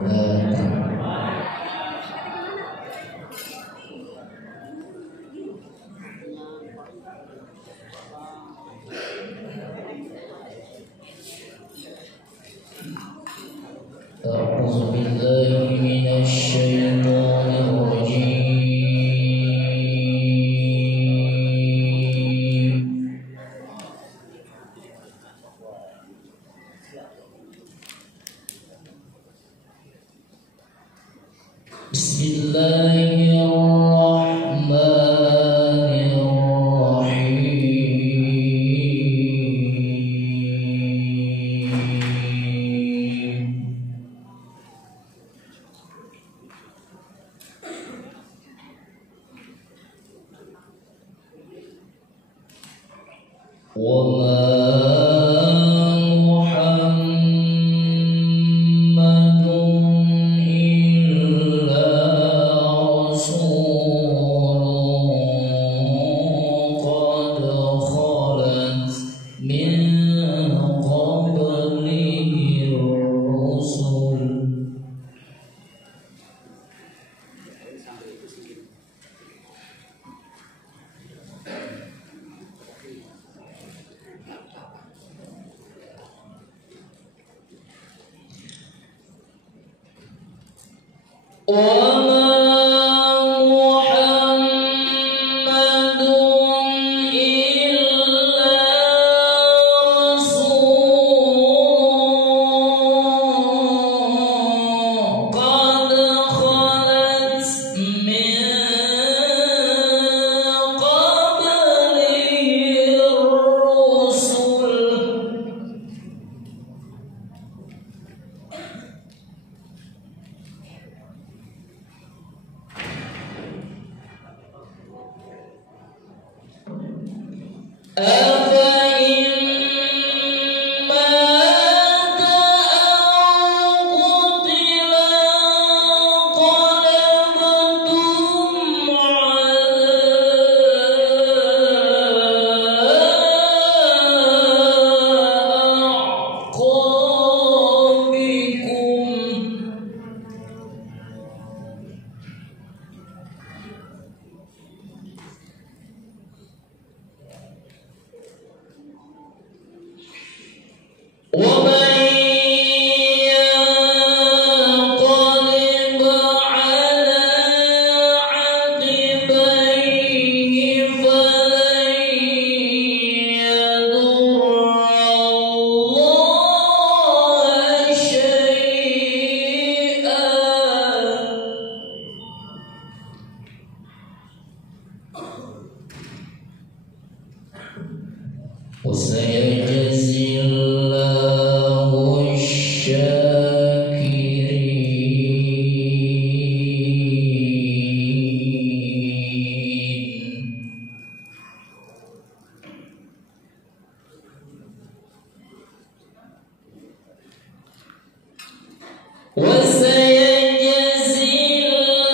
أعوذ بالله من الشيطان الرجيم. بسم الله الرحمن الرحيم. وما محمد إلا رسول قد خلت من قبله الرسل وما محمد إلا رسول قد خلت من قبله الرسل أفإن مات أو قتل انقلبتم ومن ينقلب على عقبيه فلن يضر الله شيئا وسيجزي الله الشاكرين. وسيجزي الله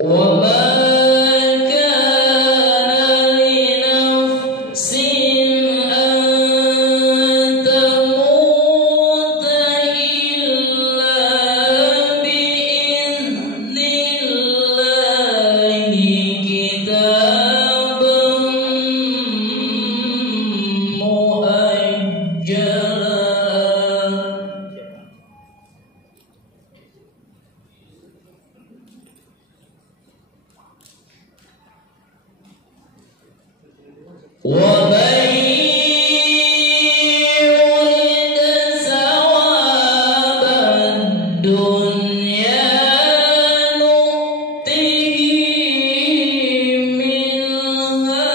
وما كان لنفس أن تموت إلا بإذن الله كتابا مؤجلا. ومن يرد ثواب الدنيا نؤته منها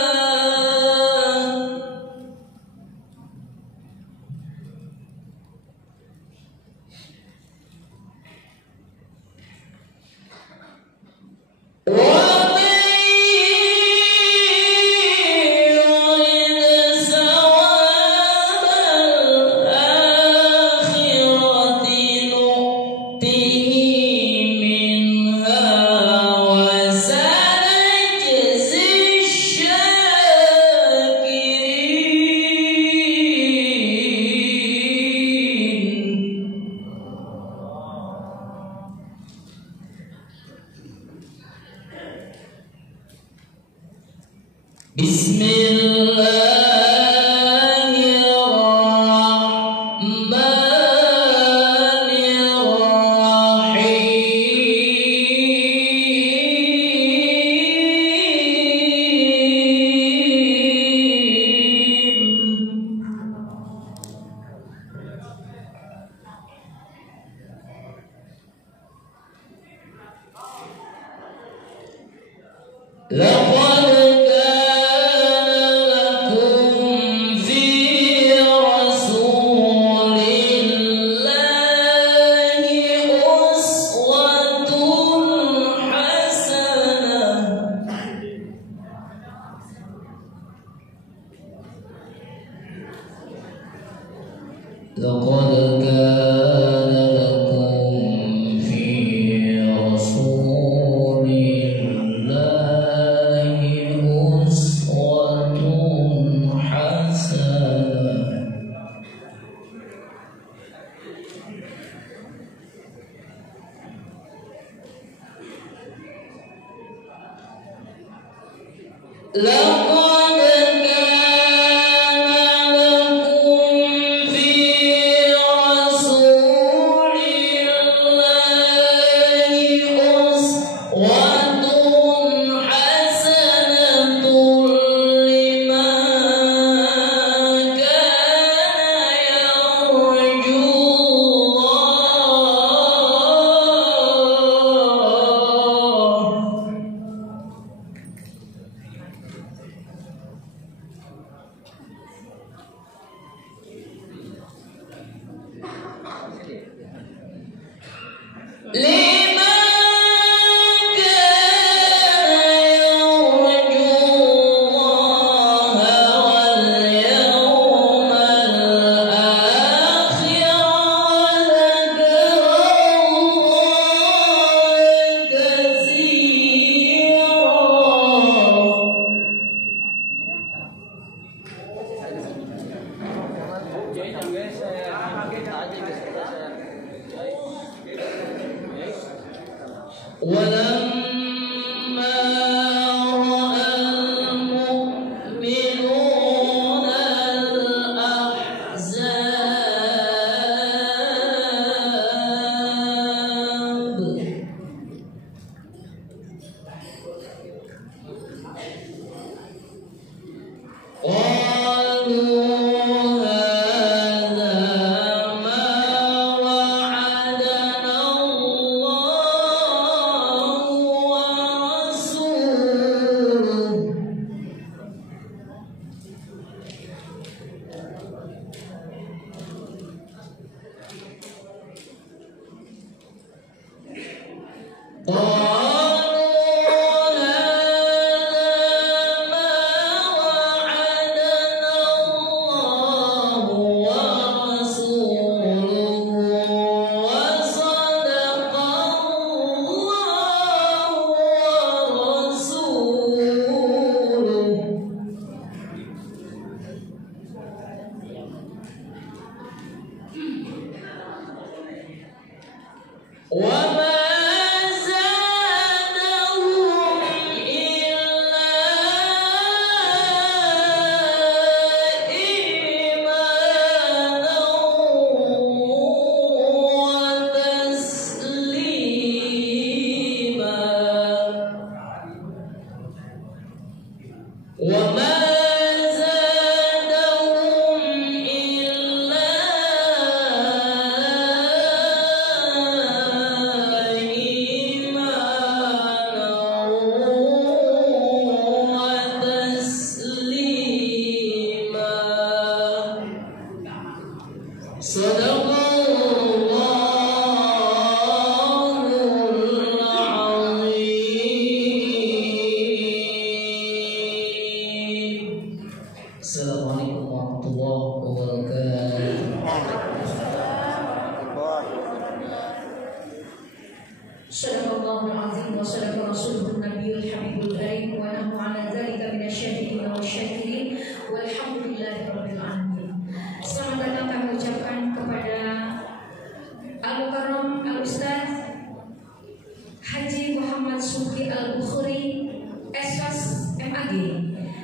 Haji Muhammad Subhi Al-Bukhari Esfas MAG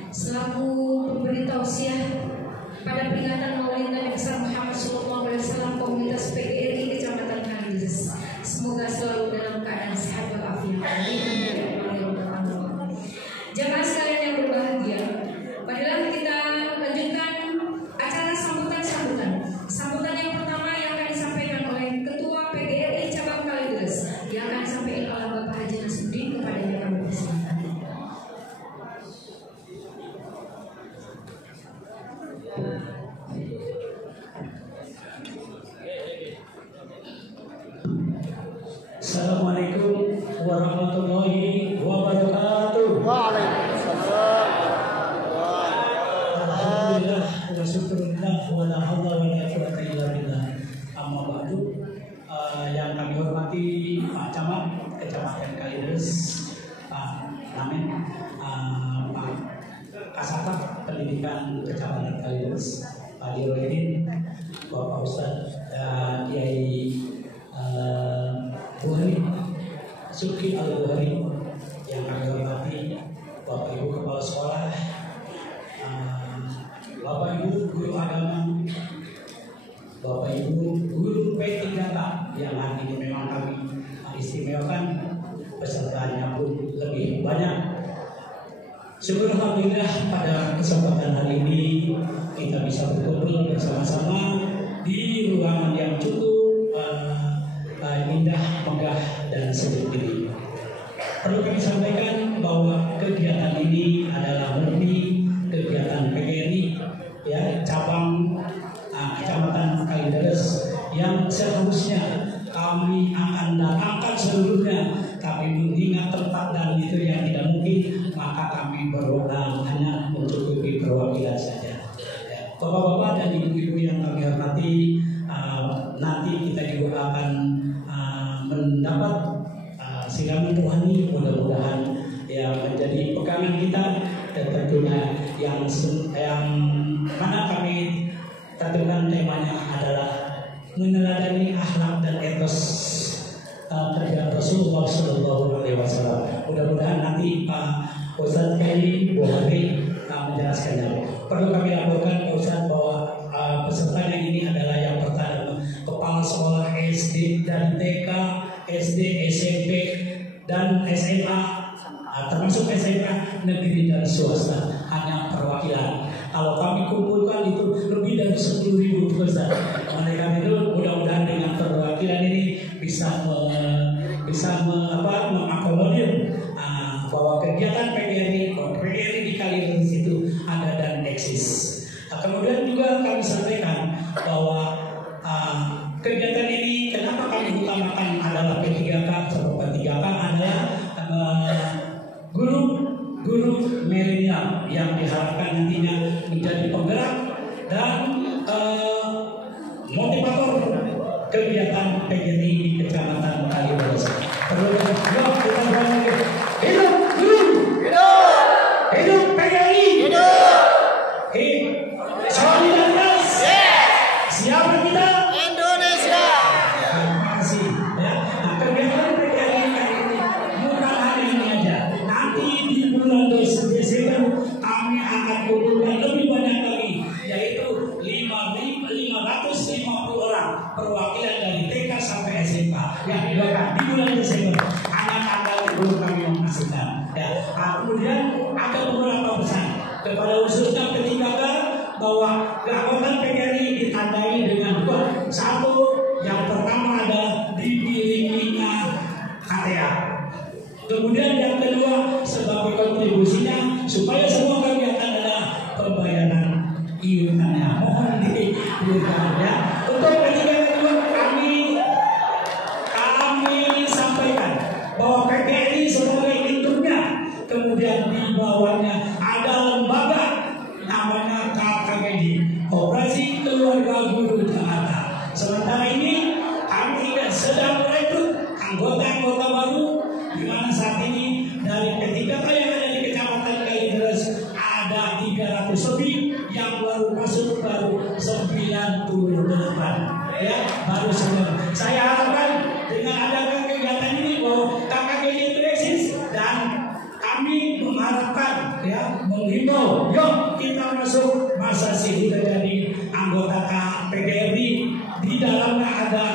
selaku pemberi tausiah pada peringatan Maulid Nabi besar Muhammad SAW komunitas PGRI Kecamatan Kalideres. Semoga selalu dalam keadaan sehat walafiat. Jamaah sekalian yang berbahagia, marilah kita lanjutkan acara sambutan yang pertama yang akan disampaikan oleh Ketua PGRI Cabang Kalideres yang akan disampaikan oleh Bapak Haji Nasruddin kepadanya kami persilakan. Assalamualaikum warahmatullahi wabarakatuh. Waalaikumsalam. Alhamdulillah wa syukurillah wa la haula wa la quwwata illa billah. Amma ba'du. Yang kami hormati Pak Camat Kecamatan Kalideres, Pak Namen, Pak Kasata Pendidikan Kecamatan Kalideres, Pak Dirohidin, Bapak Ustadz Kiai Buhari Suki Al-Buhari, yang kami hormati Bapak Ibu Kepala Sekolah, Bapak Ibu Guru Agama, Bapak Ibu Guru P3K yang hari ini memang kami istimewakan, pesertanya pun lebih banyak. Syukur alhamdulillah pada kesempatan hari ini kita bisa berkumpul bersama-sama di ruangan yang cukup indah, megah, dan sejuk ini. Perlu kami sampaikan bahwa kegiatan ini adalah murni kegiatan PGRI, ya, cabang Kecamatan Kalideres, yang seharusnya kami akan datangkan seluruhnya, tapi mengingat tempat dan itu yang tidak mungkin, maka kami berwenang hanya mencukupi perwakilan saja. Ya, Bapak-bapak dan ibu-ibu yang kami hormati, nanti kita juga akan mendapat siraman rohani, mudah-mudahan yang menjadi pegangan kita, dan tentunya yang mana kami tentukan temanya adalah meneladani akhlak dan etos terhadap Rasulullah SAW. Mudah-mudahan nanti Pak Ustadz Kiai Buhari menjelaskannya. Perlu kami laporkan Pak Ustadz bahwa pesertanya ini adalah yang pertama kepala sekolah SD dan TK, SD, SMP, dan SMA, termasuk SMA negeri dan swasta, hanya perwakilan. Kalau kami kumpulkan itu lebih dari 10.000 peserta. Oleh karena itu mudah-mudahan dengan perwakilan ini bisa mengakomodir bahwa kegiatan PGRI di Kalideres itu ada dan eksis. Kemudian juga kami sampaikan bahwa kegiatan ini kenapa kami utamakan adalah P3K. P3K adalah guru milenial yang diharapkan nantinya menjadi penggerak dan motivator kegiatan PGRI di Kecamatan Kalideres. Perlu kita hidup guru, hidup PGRI, solidaritas, siapa kita? Indonesia. Terima kasih. Ya, kegiatan PGRI kali ini bukan hari ini aja. Nanti di bulan Desember kami akan kumpulkan lebih banyak lagi, yaitu 550 orang perwakilan dari TK sampai SMA. Ya, di bulan Desember. Hanya tanggal belum kami memastikan. Ya, kemudian ada beberapa pesan kepada khususnya P3K bahwa keanggotaan PGRI ditandai dengan dua. Satu, yang pertama adalah dibimbingnya KTA. Kemudian yang kedua sebagai kontribusinya supaya semua kegiatan adalah pembayaran iurannya. Mohon diiuran ya. Untuk ketiga kedua kami sampaikan bahwa PGRI sebagai induknya, kemudian di bawahnya ada lembaga namanya KKGD, Operasi Keluarga Guru Jakarta. Sementara ini kami sedang merekrut anggota-anggota baru, di mana saat ini dari P3K yang ada di Kecamatan Kalideres ada 300 lebih, yang baru masuk baru 98. Ya, baru 9. Saya harapkan dengan adanya kegiatan ini bahwa KKGD itu eksis dan kami mengharapkan, ya, menghimbau, yuk kita masuk masa sih sudah jadi anggota PGRI. Di dalamnya ada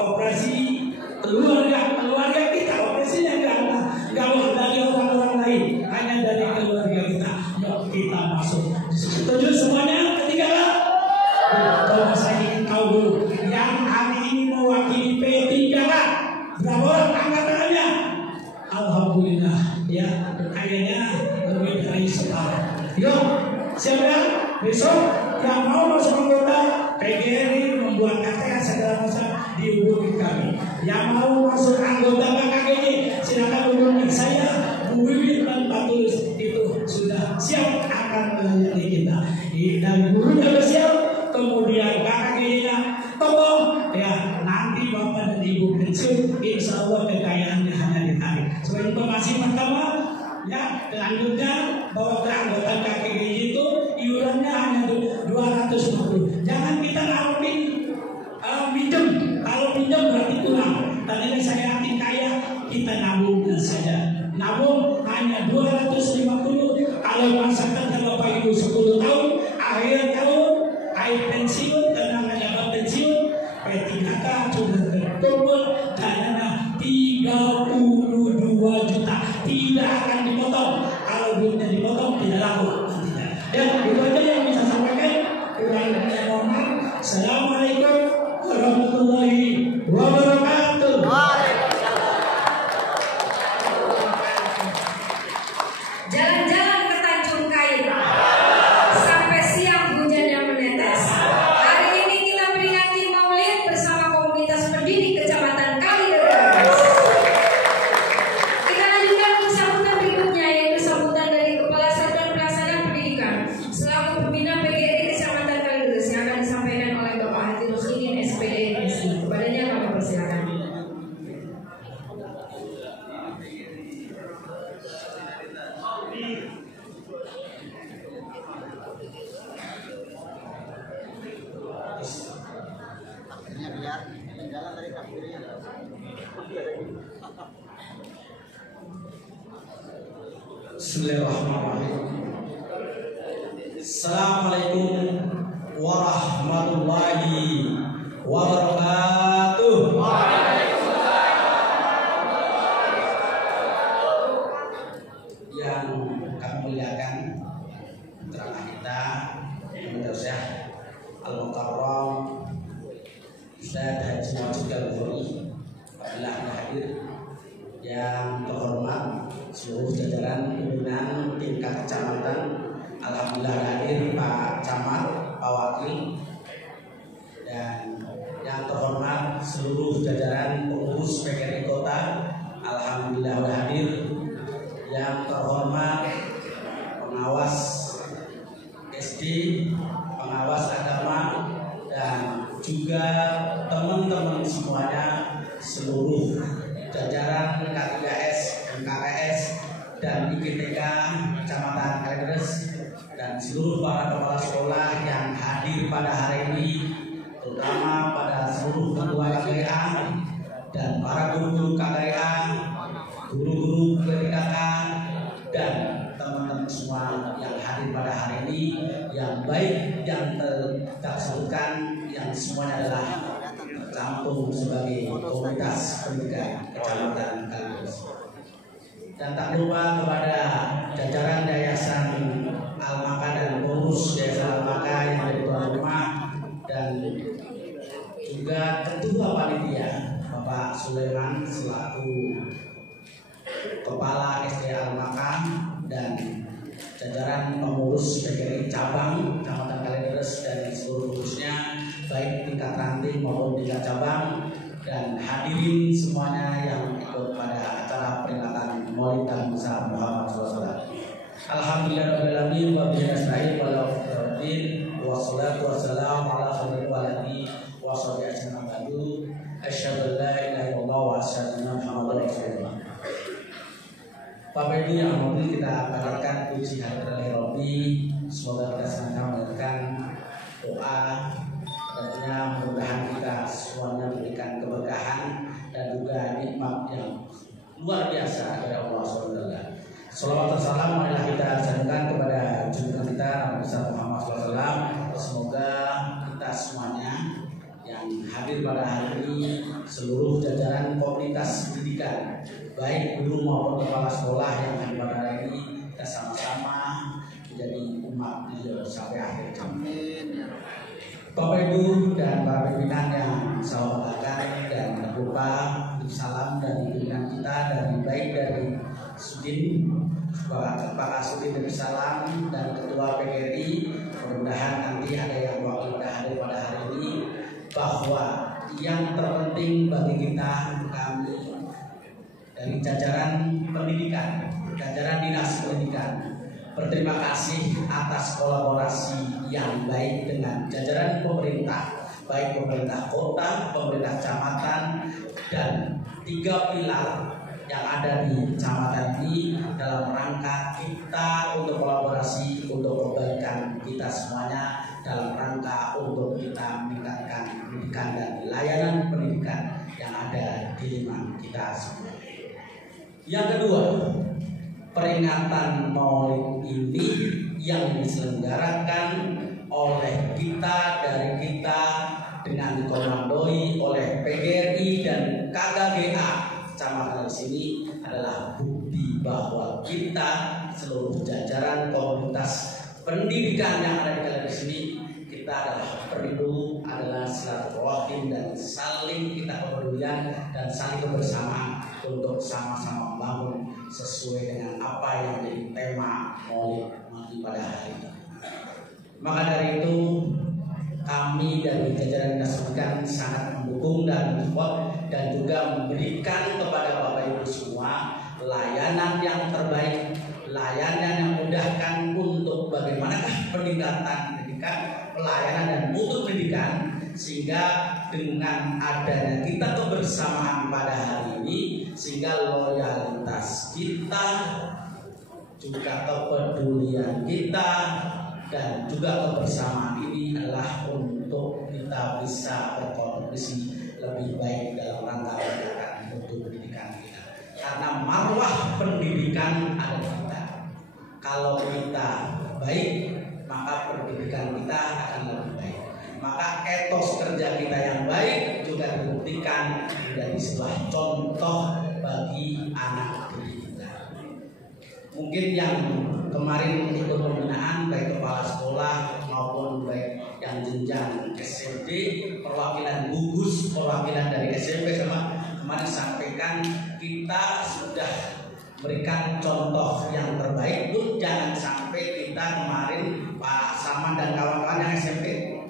koperasi keluarga kita, koperasinya nggak dari orang-orang lain, hanya dari keluarga kita. Yuk kita masuk. Setuju semuanya? Ketiga lah. Kalau saya ingin tahu dulu, yang hari ini mewakili P3 lah. Berapa orang angkat tangannya? Alhamdulillah, ya, kayaknya lebih dari separuh. Yuk, siapa besok yang mau masuk anggota PGRI membuat KTA segala macam dihubungi kami. Yang mau masuk anggota KKGI silakan hubungi saya, Bu Wiwit dan Pak Tulus, itu sudah siap akan melayani kita. Dan gurunya sudah siap, kemudian KKGI-nya tolong, ya, nanti Bapak dan Ibu pensiun, insya Allah kekayaannya hanya ditarik. Sebagai informasi pertama, ya, selanjutnya bahwa keanggotaan KKGI itu iurannya hanya 250. Jangan kita naruhin minjem. Kalau minjem berarti kurang. Tadinya saya yakin kaya, kita nabung saja. Nabung hanya 250. Kalau masa kerja Bapak Ibu 10 tahun, akhir tahun, akhir pensiun, tenang dapat pensiun, P3K sudah terkumpul dananya 32 juta. Tidak akan dipotong. Kalau duitnya dipotong tidak laku. Dan itu aja yang bisa sampaikan. Assalamualaikum warahmatullahi wabarakatuh. Jalan-jalan ke Tanjung Kayu sampai siang hujannya menetes. Hari ini kita peringati Maulid bersama komunitas pendidik Kecamatan Kalideres. Kita lanjutkan untuk sambutan berikutnya, yaitu sambutan dari Kepala Satuan Pelaksana Pendidikan selaku pembina PGRI Kecamatan Kalideres yang akan disampaikan oleh Bapak Haji Rusdin SPD MSI. Kepadanya kami persilakan. Jalan dari kafirnya. Bismillahirrahmanirrahim. Assalamualaikum warahmatullahi wabarakatuh. Yang kami muliakan putra kita, Syekh Al-Mukarram Ustaz Haji Majid Al-Bukhari, apabila hadir, yang terhormat seluruh jajaran pimpinan tingkat kecamatan, alhamdulillah hadir Pak Camat, Pak Wakil, dan yang terhormat seluruh jajaran pengurus PGRI Kota, alhamdulillah hadir, yang terhormat pengawas SD, pengawas agama, dan juga teman-teman semuanya, seluruh jajaran K3S, MKS, dan IGTK Kecamatan Kalideres, dan seluruh para kepala sekolah yang hadir pada hari ini, terutama pada seluruh ketua KGA dan para guru KGA, guru-guru PDKK, dan teman-teman semua yang hadir pada hari ini, yang baik yang tersebutkan, yang semuanya adalah tercampur sebagai komunitas pendidikan Kecamatan Kalideres. Dan tak lupa kepada jajaran Yayasan Al-Maka dan pengurus Yayasan Al-Maka yang ada di tuan rumah, dan juga ketua panitia Bapak Sulaiman selaku Kepala SD Al-Maka, dan jajaran pengurus PGRI cabang Kecamatan Kalideres dan seluruh pengurusnya, baik tingkat ranting maupun tingkat cabang, dan hadirin semuanya yang ikut pada acara peringatan Maulid Nabi Muhammad SAW. Alhamdulillahirobbilalamin wa bihi nasta'in wa la ilaha illallah wassalatu wassalamu ala khairil waladi wa sholli ba'du. Asyhadu an la ilaha illallah wa asyhadu anna Muhammadar Rasulullah. Bapak Ibu yang hormati, kita panjatkan puji hadirat Rabbi. Semoga kita senantiasa mendengarkan doa, tentunya mudah-mudahan kita semuanya diberikan keberkahan dan juga nikmat yang luar biasa dari Allah SWT. Salawat dan salam pada hari ini seluruh jajaran komunitas pendidikan, baik guru maupun kepala sekolah yang ada pada hari ini, kita sama-sama menjadi umat Beliau sampai akhir zaman. Bapak Ibu dan para pimpinan yang saya hormati dan jangan lupa salam dari pimpinan kita dari baik dari Sudin, Pak Kasudin dari Salam dan Ketua PGRI. Mudah-mudahan nanti ada yang wakil hadir pada hari ini, bahwa yang terpenting bagi kita, kami dari jajaran pendidikan, jajaran dinas pendidikan, berterima kasih atas kolaborasi yang baik dengan jajaran pemerintah, baik pemerintah kota, pemerintah kecamatan, dan 3 pilar yang ada di kecamatan ini dalam rangka kita untuk kolaborasi untuk kebaikan kita semuanya, dalam rangka untuk kita meningkatkan pendidikan dan layanan pendidikan yang ada di lingkungan kita semua. Yang kedua, peringatan Maulid ini yang diselenggarakan oleh kita dari kita dengan dikomandoi oleh PGRI dan KKGA kecamatan di sini adalah bukti bahwa kita seluruh jajaran komunitas pendidikan yang ada di sini, kita adalah perlu, adalah silaturahim dan saling kita kepedulian dan saling kebersamaan untuk sama-sama membangun sesuai dengan apa yang menjadi tema Maulid pada hari ini. Maka dari itu kami dari jajaran dinas pendidikan sangat mendukung dan support dan juga memberikan kepada Bapak Ibu semua layanan yang terbaik, layanan yang memudahkan untuk bagaimanakah peningkatan pendidikan, pelayanan dan mutu pendidikan, sehingga dengan adanya kita kebersamaan pada hari ini, sehingga loyalitas kita, juga kepedulian kita, dan juga kebersamaan ini adalah untuk kita bisa berkontribusi lebih baik dalam rangka meningkatkan mutu pendidikan kita. Karena marwah pendidikan ada di kita. Kalau kita baik, maka pendidikan kita akan lebih baik. Maka etos kerja kita yang baik juga dibuktikan menjadi sebuah contoh bagi anak didik kita. Mungkin yang kemarin ikut pembinaan baik kepala sekolah maupun baik yang jenjang SD, perwakilan gugus, perwakilan dari SMP sama kemarin sampaikan kita sudah berikan contoh yang terbaik. Pun jangan sampai kita kemarin Pak Saman dan kawan-kawan yang SMP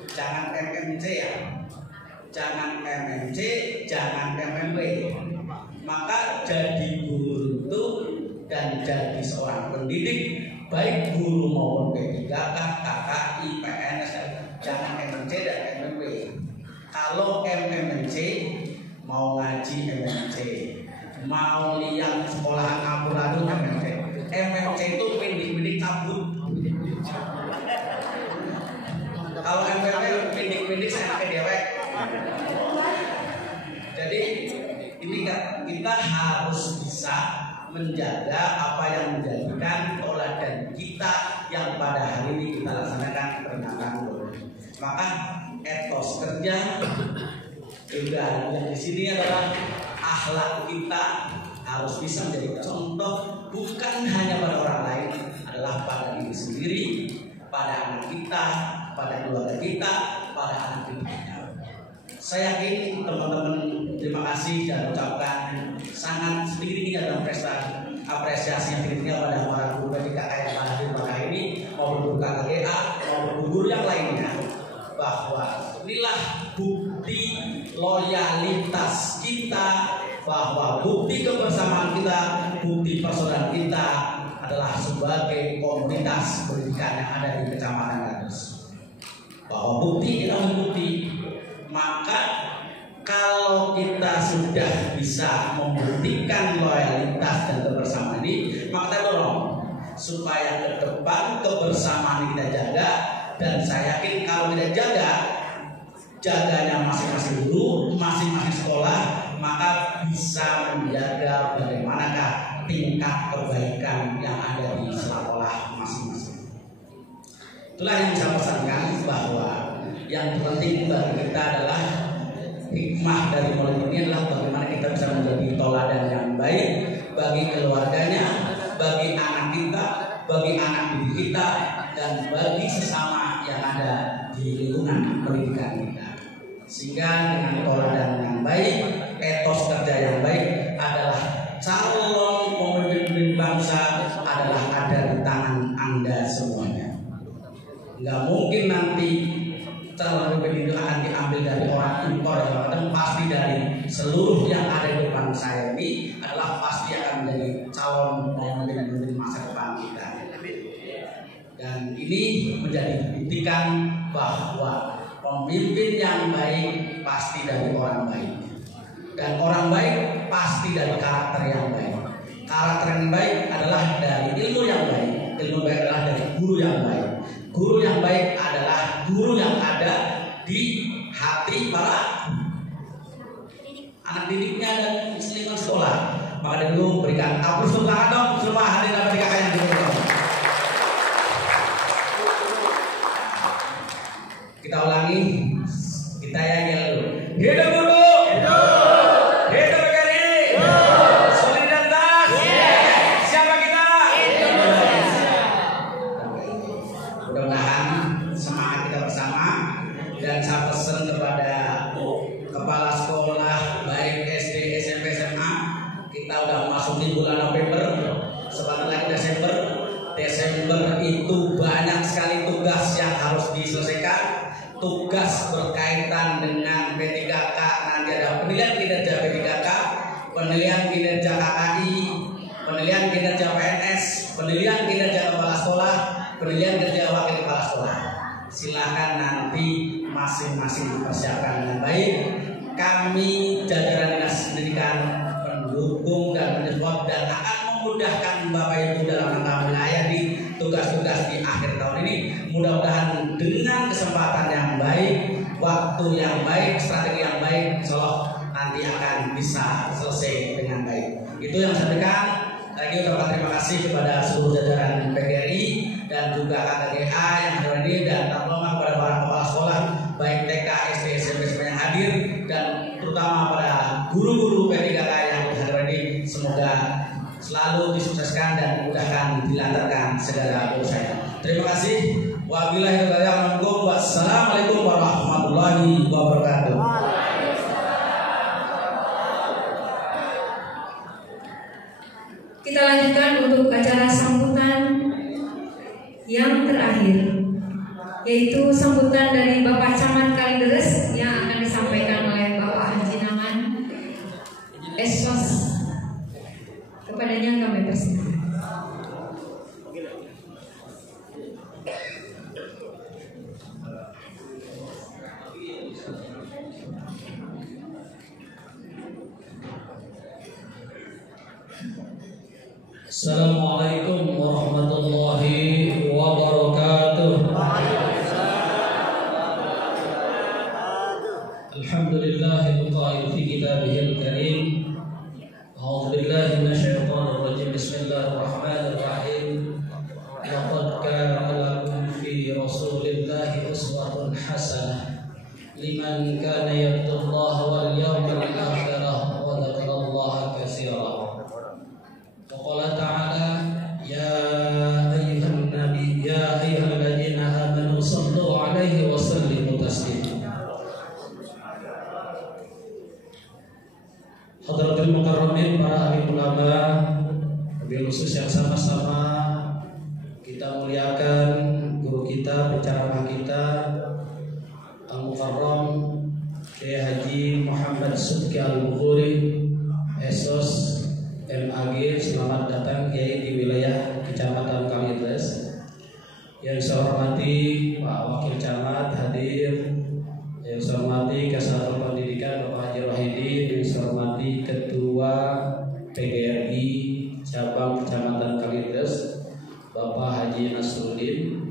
jangan MMC ya, jangan MMC, jangan MMP. Maka jadi guru itu dan jadi seorang pendidik, baik guru maupun P3K, KKI, PNS, jangan MMC dan MMP. Kalau MMC mau ngaji MMC, mau lihat sekolahan ambulan MMC. MMC itu pendik-pendik cabut. Kalau MMP pendik-pendik saya pakai dewek. Jadi ini kita harus bisa menjaga apa yang menjadikan teladan kita yang pada hari ini kita laksanakan peringatan Maulid. Maka etos kerja juga yang di sini adalah akhlak kita harus bisa menjadi contoh bukan hanya pada orang lain, adalah pada diri sendiri, pada anak kita, pada keluarga kita, pada anak kita. Saya yakin teman-teman terima kasih dan ucapkan sangat setinggi-tingginya dalam apresiasi yang tinggi pada para guru PDK yang hadir pada ini maupun guru KKGA maupun guru yang lainnya, bahwa inilah bukti loyalitas kita, bahwa bukti kebersamaan kita, bukti persaudaraan kita adalah sebagai komunitas pendidikan yang ada di Kecamatan Gadus. Bahwa bukti kita bukti. Maka kalau kita sudah bisa membuktikan loyalitas dan kebersamaan ini, maka kita dorong supaya ke depan kebersamaan kita jaga. Dan saya yakin kalau kita jaganya masing-masing guru, masing-masing sekolah, maka bisa menjaga bagaimanakah tingkat kebaikan yang ada di sekolah masing-masing. Itulah yang saya pesankan, bahwa yang penting bagi kita adalah hikmah dari Maulid ini adalah bagaimana kita bisa menjadi teladan yang baik bagi keluarganya, bagi anak kita, bagi anak didik kita, dan bagi sesama yang ada di lingkungan pendidikan kita. Sehingga dengan teladan yang baik, etos kerja yang baik adalah calon pemimpin bangsa adalah ada di tangan Anda semuanya. Nggak mungkin nanti calon pemimpin itu akan diambil dari orang impor dan pasti dari seluruh yang ada di depan saya ini adalah pasti akan menjadi calon pemimpin masa depan kita. Dan ini menjadi buktikan bahwa pemimpin yang baik pasti dari orang baik, dan orang baik pasti dari karakter yang baik. Karakter yang baik adalah dari ilmu yang baik, ilmu baik adalah dari guru yang baik. Guru yang baik adalah guru yang ada di hati para anak didiknya dan lingkungan sekolah. Maka dulu berikan aplaus untuk tangan dong semua hadirin dan kakak yang dimuliakan. Kita ulangi, kita yanyi dulu. Hidup guru, hidup PGRI, solidaritas. Siapa kita? Mudah-mudahan semangat kita bersama. Dan saya pesan kepada kepala sekolah baik SD, SMP, SMA, kita udah memasuki bulan November, sebentar lagi Desember. Desember itu banyak sekali tugas yang harus diselesaikan. Tugas berkaitan dengan P3K, nanti ada penilaian kinerja P3K, penilaian kinerja KKI, penilaian kinerja PNS, penilaian kinerja kepala sekolah, penilaian kinerja wakil kepala sekolah. Silahkan nanti masing-masing dipersiapkan dengan baik. Kami jajaran dinas pendidikan mendukung dan mensupport dan akan memudahkan Bapak Ibu dalam rangka melayani tugas-tugas di akhir tahun ini. Mudah-mudahan dengan kesempatan yang baik, waktu yang baik, strategi yang baik, insya Allah nanti akan bisa selesai dengan baik. Itu yang saya sampaikan. Lagi ucapkan terima kasih kepada seluruh jajaran PGRI dan juga KKGA yang hadir ini, dan terutama kepada para kepala sekolah baik TK, SD, SMP yang hadir, dan terutama pada guru-guru P3K yang hadir ini. Semoga selalu disukseskan dan dimudahkan dilancarkan segala urusannya. Terima kasih. Wabillahi taufiq. Wassalamualaikum warahmatullahi wabarakatuh. Kita lanjutkan untuk acara sambutan yang terakhir, yaitu sambutan dari Bapak Camat Kalideres yang akan disampaikan oleh Bapak Haji Naman Esos. Kepadanya kami persilakan. Assalamualaikum warahmatullahi wabarakatuh. Alhamdulillahil qail fi kitabihil karim. A'udzu billahi minasyaitonir rajim. Bismillahirrahmanirrahim. Laqad kana lakum fi rasulillahi uswatun hasanah liman kana yarjullaha wal yawmal akhir wa dzakarallaha katsiran. Qala ta'ala ya ayyuhan nabi ya ayyuhalladzina amanu sallu 'alaihi wa sallimu taslima. Hadratul mukarramin, para alim ulama, wabil khusus yang sama-sama kita muliakan guru kita, penceramah kita Al-Mukarram Kiai Haji Muhammad Subki Al-Bukhari Esos MAG. Selamat datang Kiai di wilayah Kecamatan Kalideres. Yang saya hormati Pak Wakil Camat hadir, yang saya hormati Kasatgas Pendidikan Bapak Haji Rohidi, yang saya hormati Ketua PGRI Cabang Kecamatan Kalideres Bapak Haji Nasruddin,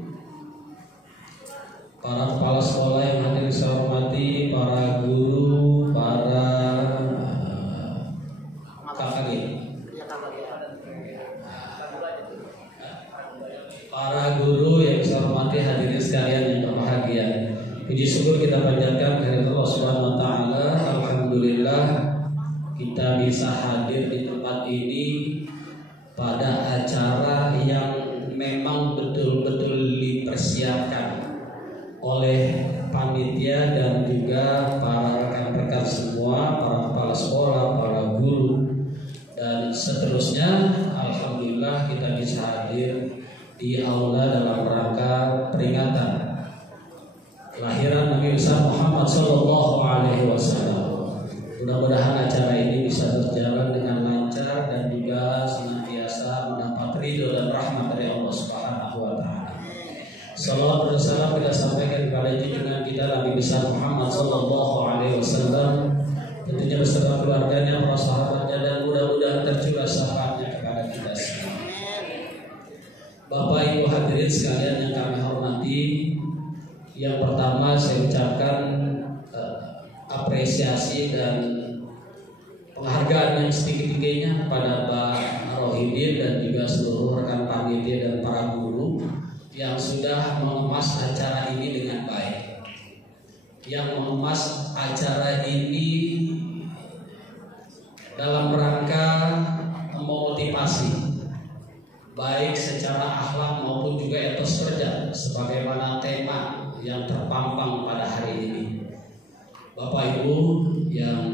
para kepala sekolah yang hadir saya hormati, para guru, para KKG, para guru yang saya hormati, hadirin sekalian yang berbahagia. Puji syukur kita panjatkan kepada Allah Subhanahu wa taala. Alhamdulillah kita bisa hadir di tempat ini pada acara yang memang betul-betul dipersiapkan oleh panitia dan juga para rekan-rekan semua, para kepala sekolah, para guru dan seterusnya. Alhamdulillah kita bisa hadir di aula dalam rangka peringatan kelahiran Nabi besar Muhammad Sallallahu Alaihi Wasallam. Mudah-mudahan acara ini bisa berjalan dengan lancar dan juga senantiasa mendapat ridho dan rahmat dari Allah Subhanahu Wa Taala. Salawat dan salam kita sampaikan kepada junjungan kita Nabi besar Muhammad Sallallahu Alaihi Wasallam, tentunya beserta keluarganya, para sahabatnya, dan mudah-mudahan tercurah syafaatnya kepada kita semua. Bapak Ibu hadirin sekalian yang kami hormati, yang pertama saya ucapkan apresiasi dan penghargaan yang setinggi-tingginya kepada Pak Rohidin dan juga seluruh rekan panitia dan para guru yang sudah mengemas acara ini dengan baik, yang mengemas acara ini dalam rangka memotivasi baik secara akhlak maupun juga etos kerja sebagaimana tema yang terpampang pada hari ini. Bapak Ibu yang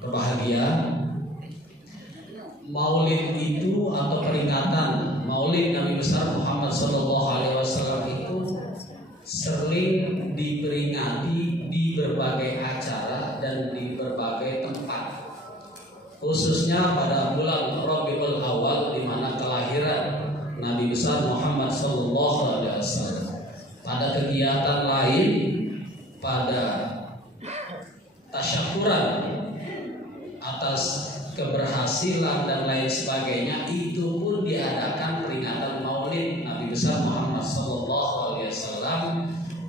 berbahagia, Maulid itu atau peringatan Maulid Nabi besar Muhammad Sallallahu Alaihi Wasallam itu sering diperingati di berbagai acara dan di berbagai tempat, khususnya pada bulan Rabiul Awal di mana kelahiran Nabi besar Muhammad Sallallahu Alaihi Wasallam. Pada kegiatan lain, pada tasyakuran atas keberhasilan dan lain sebagainya, itu pun diadakan peringatan Maulid Nabi besar Muhammad Sallallahu Alaihi Wasallam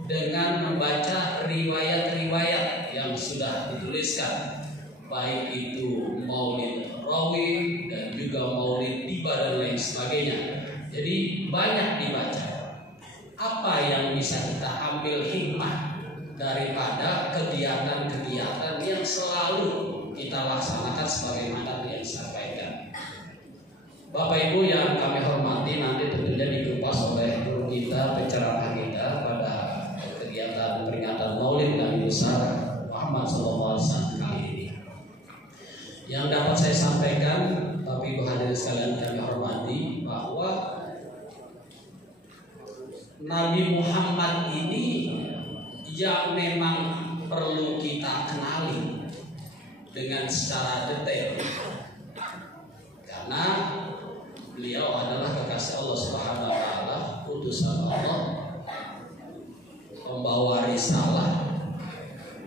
dengan membaca riwayat-riwayat yang sudah dituliskan, baik itu Maulid Rawi dan juga Maulid Tiba dan lain sebagainya. Jadi banyak dibaca. Apa yang bisa kita ambil hikmah daripada kegiatan-kegiatan yang selalu kita laksanakan sebagaimana yang disampaikan? Bapak Ibu yang kami hormati, nanti tentunya dikupas oleh guru kita, penceramah kita pada kegiatan peringatan Maulid Nabi besar Muhammad SAW kali ini. Yang dapat saya sampaikan, Bapak Ibu hadirin sekalian kami hormati, bahwa Nabi Muhammad ini yang memang perlu kita kenali dengan secara detail, karena beliau adalah kekasih Allah Subhanahu wa taala, utusan Allah, pembawa risalah,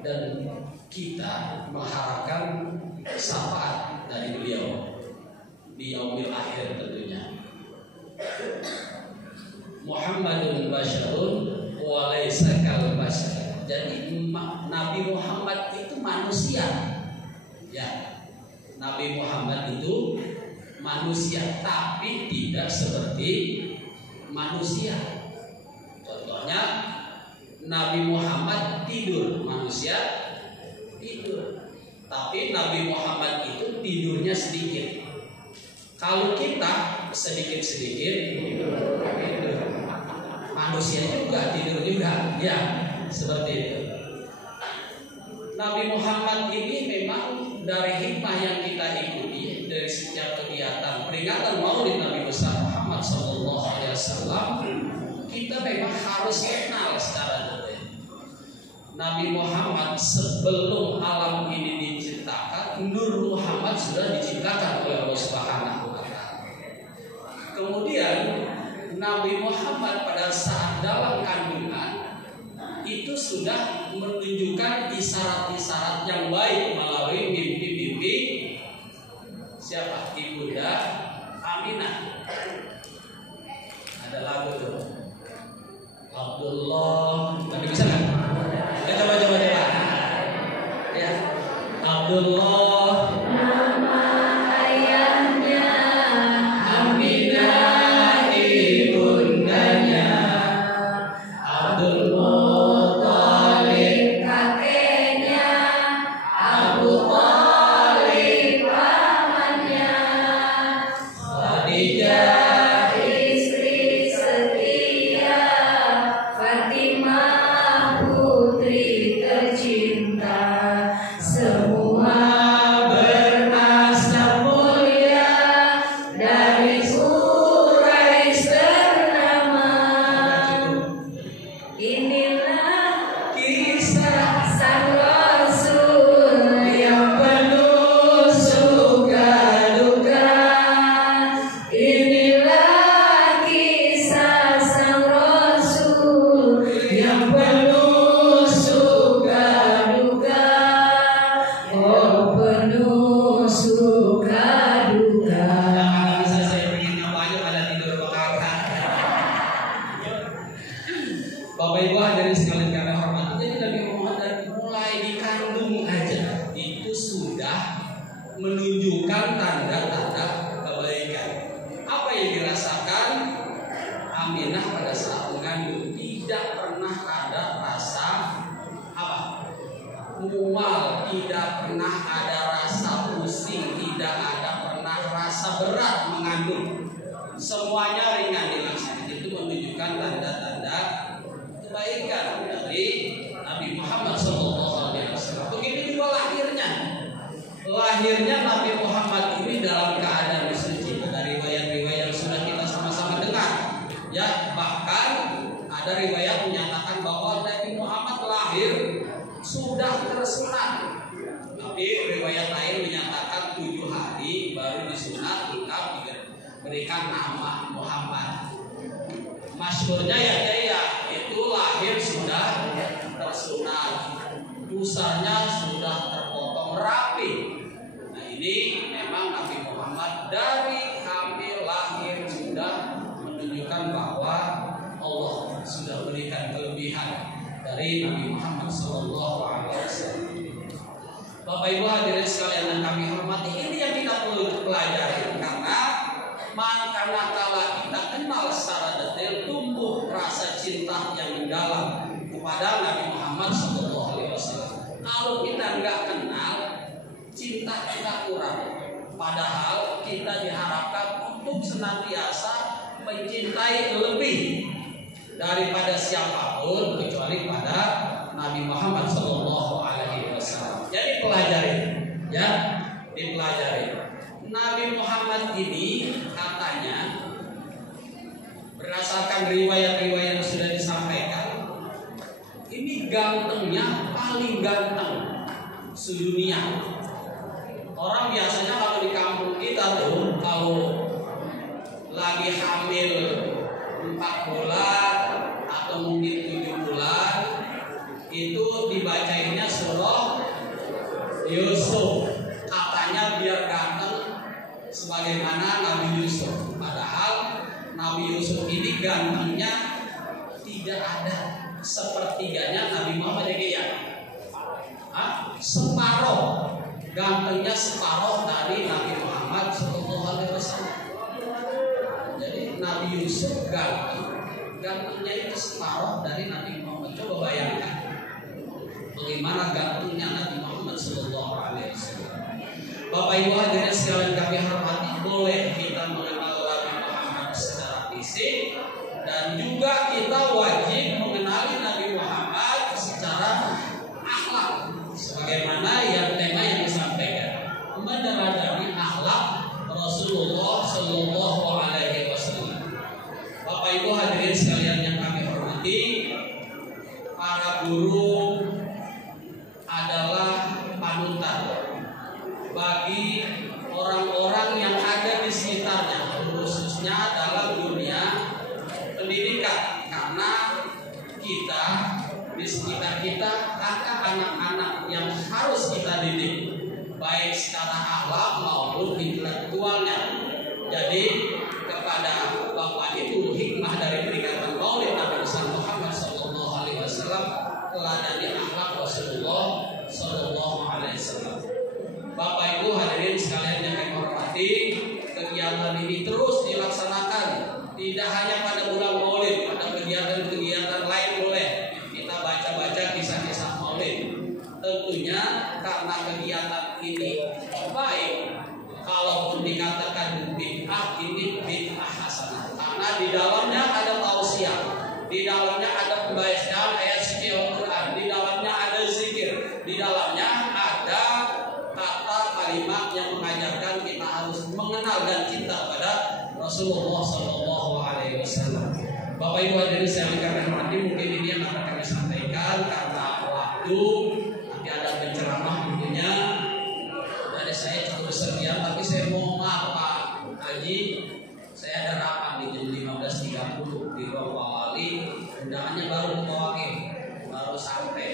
dan kita mengharapkan syafaat dari beliau di yaumil akhir tentunya. Muhammadun basyarun wa laisa kal basyar. Jadi Nabi Muhammad itu manusia. Ya, Nabi Muhammad itu manusia tapi tidak seperti manusia. Contohnya Nabi Muhammad tidur, manusia tidur. Tapi Nabi Muhammad itu tidurnya sedikit. Kalau kita sedikit-sedikit tidur. Manusia juga tidur juga, ya seperti itu. Nabi Muhammad ini memang dari hikmah yang kita ikuti dari setiap kegiatan peringatan Maulid Nabi besar Muhammad Sallallahu Alaihi Wasallam, kita memang harus kenal secara detail. Nabi Muhammad sebelum alam ini diciptakan, Nur Muhammad sudah diciptakan oleh Allah Subhanahu Wa Taala. Kemudian Nabi Muhammad pada saat dalam kandungan itu sudah menunjukkan isyarat-isyarat yang baik melalui mimpi-mimpi siapa? Ibunda Aminah. Ada lagu tuh, Abdullah. Tadi bisa nggak? Ya coba. Ya, Abdullah. Abdul Muttalib dirasakan Aminah pada saat mengandung, tidak pernah ada rasa mual, tidak pernah ada rasa pusing, tidak ada pernah rasa berat mengandung. Semuanya ringan dilaksanakan. Itu menunjukkan tanda-tanda kebaikan dari Nabi Muhammad SAW. Begitu juga lahirnya. Lahirnya Nabi Muhammad ini dalam keadaan suci. Ada riwayat-riwayat yang sudah kita sama-sama dengar. Ya, bahkan ada riwayat menyatakan bahwa Nabi Muhammad lahir sudah tersunat. Tapi riwayat lain menyatakan 7 hari baru disunat hingga diberikan nama Muhammad. Masyhurnya ya itu lahir sudah tersunat, pusarnya sudah terpotong rapi. Nah ini memang Nabi Muhammad dari hamil lahir sudah menunjukkan bahwa Allah sudah berikan kelebihan dari Nabi Muhammad SAW. Bapak Ibu hadirin sekalian yang kami hormati, ini yang kita perlu pelajari karena manakala kita kenal secara detail, tumbuh rasa cinta yang mendalam kepada Nabi Muhammad SAW. Kalau kita nggak kenal, cinta kita kurang. Padahal kita diharapkan untuk senantiasa mencintai lebih daripada siapapun kecuali pada Nabi Muhammad SAW. Jadi pelajari, ya, dipelajari. Nabi Muhammad ini katanya berdasarkan riwayat-riwayat yang sudah disampaikan, ini gantengnya paling ganteng sedunia. Orang biasanya kalau di kampung kita tuh kalau lagi hamil 4 bulan atau mungkin 7 bulan itu dibacainnya surah Yusuf, katanya biar ganteng sebagaimana Nabi Yusuf. Padahal Nabi Yusuf ini gantengnya tidak ada sepertiganya Nabi Muhammad ya. Separuh gantengnya, separuh dari Nabi Muhammad SAW. Jadi Nabi Yusuf gantengnya itu separuh dari Nabi Muhammad. Coba bayangkan bagaimana gantengnya Nabi Muhammad SAW. Bapak Ibu hadirin sekalian kami hormati, boleh kita mengenal Nabi Muhammad secara fisik dan juga kita wajib mengenali Nabi Muhammad secara akhlak. Sebagaimana yang tema yang disampaikan, meneladani akhlak Rasulullah Sallallahu Alaihi Wasallam. Bapak Ibu hadirin sekalian yang kami hormati, para guru adalah panutan bagi orang-orang yang ada di sekitarnya, khususnya dalam dunia pendidikan, karena kita di sekitar kita ada anak-anak yang harus kita didik, baik secara akhlak maupun intelektualnya. Jadi kepada Bapak Ibu, hikmah dari peringatan Maulid Nabi Muhammad SAW, teladani akhlak Rasulullah SAW. Bapak Ibu hadirin sekalian yang kami hormati, kegiatan ini terus dilaksanakan, tidak hanya pada bulan Maulid, pada kegiatan-kegiatan lain boleh kita baca-baca kisah-kisah Maulid. Tentunya karena kegiatan ini baik, kalaupun dikatakan bid'ah, ini bid'ah hasanah, karena di dalamnya ada tausiah, di dalamnya ada pembacaan ayat suci Al-Quran, di dalamnya ada zikir, di dalamnya ada kata kalimat yang mengajarkan kita harus mengenal dan cinta pada Rasulullah SAW. Bapak Ibu hadirin sekalian kami hormati, mungkin ini yang akan kami sampaikan karena waktu. Nanti ada penceramah tentunya dari saya cukup sekian, tapi saya mau maaf Pak Haji, saya ada rapat di jam 15.30 di ruang Pak Wali, undangannya baru ke Wakil, baru sampai,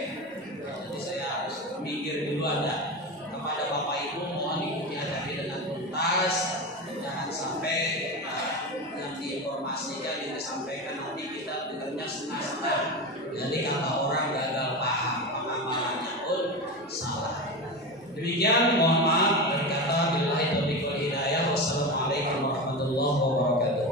jadi saya harus mikir dulu. Ada kepada Bapak Ibu mohon ikuti acara dengan tuntas, jangan sampai yang diinformasikan yang disampaikan nanti kita dengarnya setengah-setengah. Jadi kata orang gagal paham, pengamalannya pun salah. Demikian, mohon maaf, berkata billahi taufiq wal hidayah. Wassalamualaikum warahmatullahi wabarakatuh.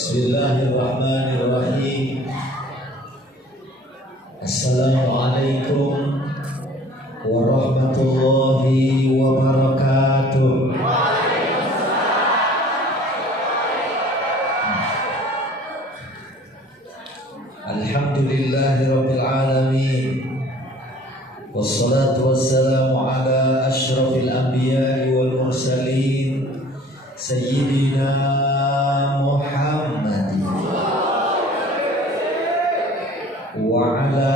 Bismillahirrahmanirrahim. Assalamualaikum warahmatullahi wabarakatuh. Alhamdulillahi rabbil alamin. Wassalatu wassalamu ala asyrafil anbiya'i wal mursalin Sayyidina Muhammadin wa ala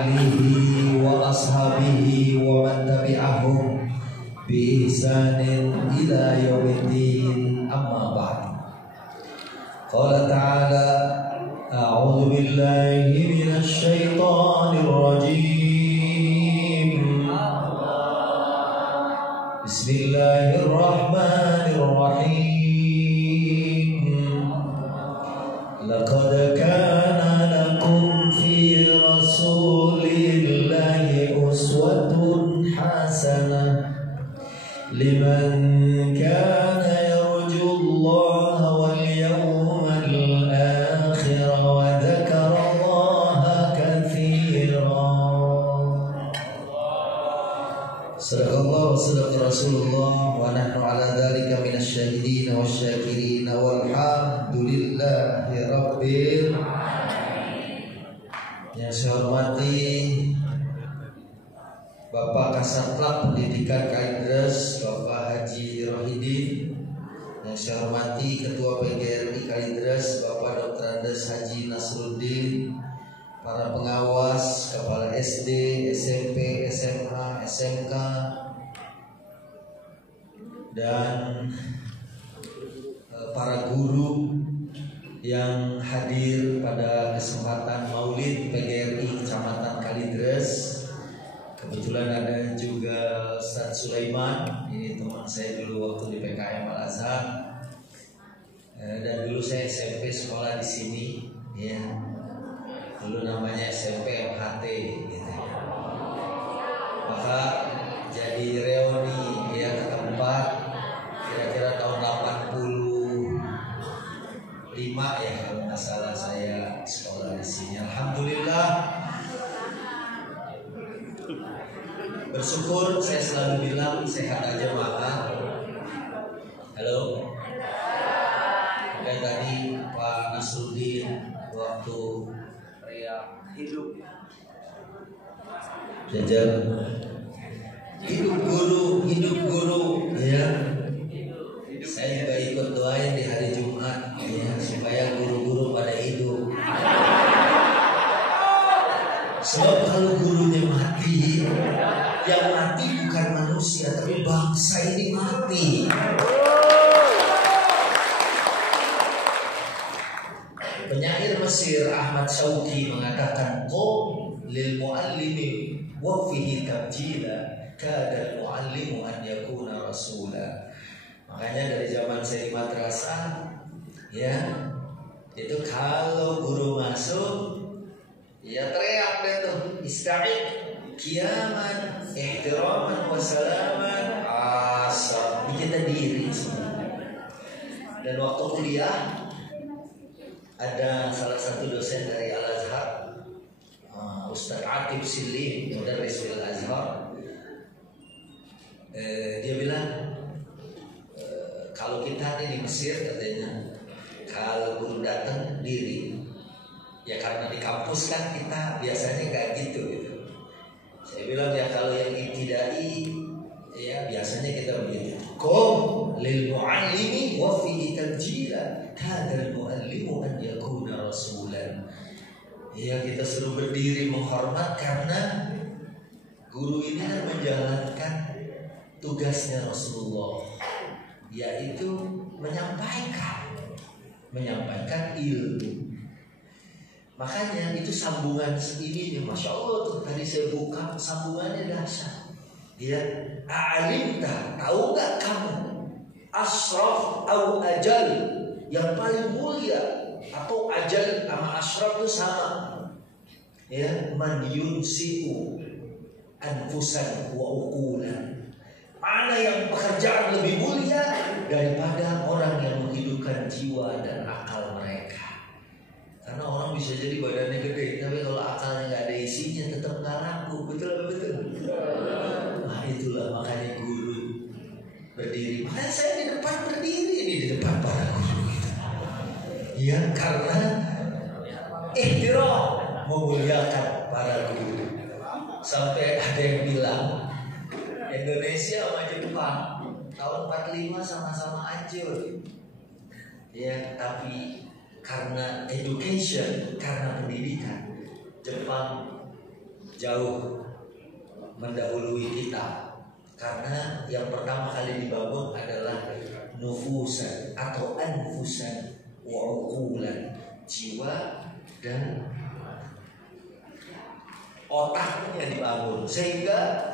alihi wa ashabihi wa man tabi'ahum bi ihsanin ila yaumiddin, amma ba'd. Qala ta'ala a'udzu billahi minasy syaithanir rajim. Bismillahirrahmanirrahim. Laqad kana lakum fi rasulillahi uswatun hasanah liman kana yarjullaha wal yawmal akhir wa dzakara Allaha katsiran. Sadaqallahu wa sadaqa Rasulullah wa nahnu ala dzalika minasyahidin wasyakirin walhamdulillahi rabbil alamin. Yang saya hormati Bapak Kasatplat Pendidikan Kalideres Bapak Haji Rohidin, yang saya hormati Ketua PGRI Kalideres Bapak Dr. Andes Haji Nasruddin, para pengawas, kepala SD, SMP, SMA, SMK, dan para guru yang hadir pada kesempatan Maulid PGRI Kecamatan Kalideres. Kebetulan ada juga Ustadz Sulaiman, ini teman saya dulu waktu di PKM Al Azhar, dan dulu saya SMP sekolah di sini, ya. Dulu namanya SMP MHT, gitu. Maka jadi reuni, ya, ke tempat kira-kira tahun 85 ya kalau nggak salah saya sekolah di sini. Alhamdulillah. Bersyukur, saya selalu bilang sehat aja makan. Halo. Kayak tadi Pak Nasruddin waktu hidup jajan hidup guru ya. Saya juga ikut doain di hari Jumat ya, supaya guru-guru pada hidup. Sebab kalau gurunya mati, yang mati bukan manusia tapi bangsa ini mati. Penyair Mesir Ahmad Syauqi mengatakan qom lil muallimi wa fihi tabjila kada muallimu an yakuna rasula. Makanya dari zaman saya di madrasah, ya, itu kalau guru masuk, ya teriak deh tuh, ista'id qiyaman ihtiraman wa salaman asal, kita diri semua. Dan waktu kuliah ada salah satu dosen dari Al Azhar, Ustadz Atib Silim, mudarris fil Azhar. Dia bilang, kalau kita nih di Mesir katanya, kalau guru datang diri, ya karena di kampus kan kita biasanya kayak gitu. Saya bilang ya kalau yang ibtidai, ya biasanya kita begitu. Qom lil muallimi wa fihi tabjila kadal muallimu an yakuna rasulan. Ya kita suruh berdiri menghormat karena guru ini kan menjalankan tugasnya Rasulullah, yaitu menyampaikan ilmu. Makanya itu sambungan ini, masya Allah tuh tadi saya buka sambungannya dahsyat. Ya, alimta, tahu nggak kamu asraf atau ajal, yang paling mulia atau ajal sama asraf itu sama. Ya, man yunsiu anfusan wa uqulan. Mana yang pekerjaan lebih mulia daripada orang yang menghidupkan jiwa dan akal mereka. jadi badannya gede, tapi kalau akalnya nggak ada isinya tetap nggak laku. Betul apa betul? Nah itulah makanya guru berdiri. Makanya saya di depan berdiri ini di depan para guru. Ya karena ihtiram, memuliakan para guru. Sampai ada yang bilang Indonesia sama Jepang tahun 45 sama-sama hancur. Ya, tapi karena education, karena pendidikan, Jepang jauh mendahului kita. Karena yang pertama kali dibangun adalah nufusan atau anfusan wa uqulan, jiwa dan otaknya dibangun. Sehingga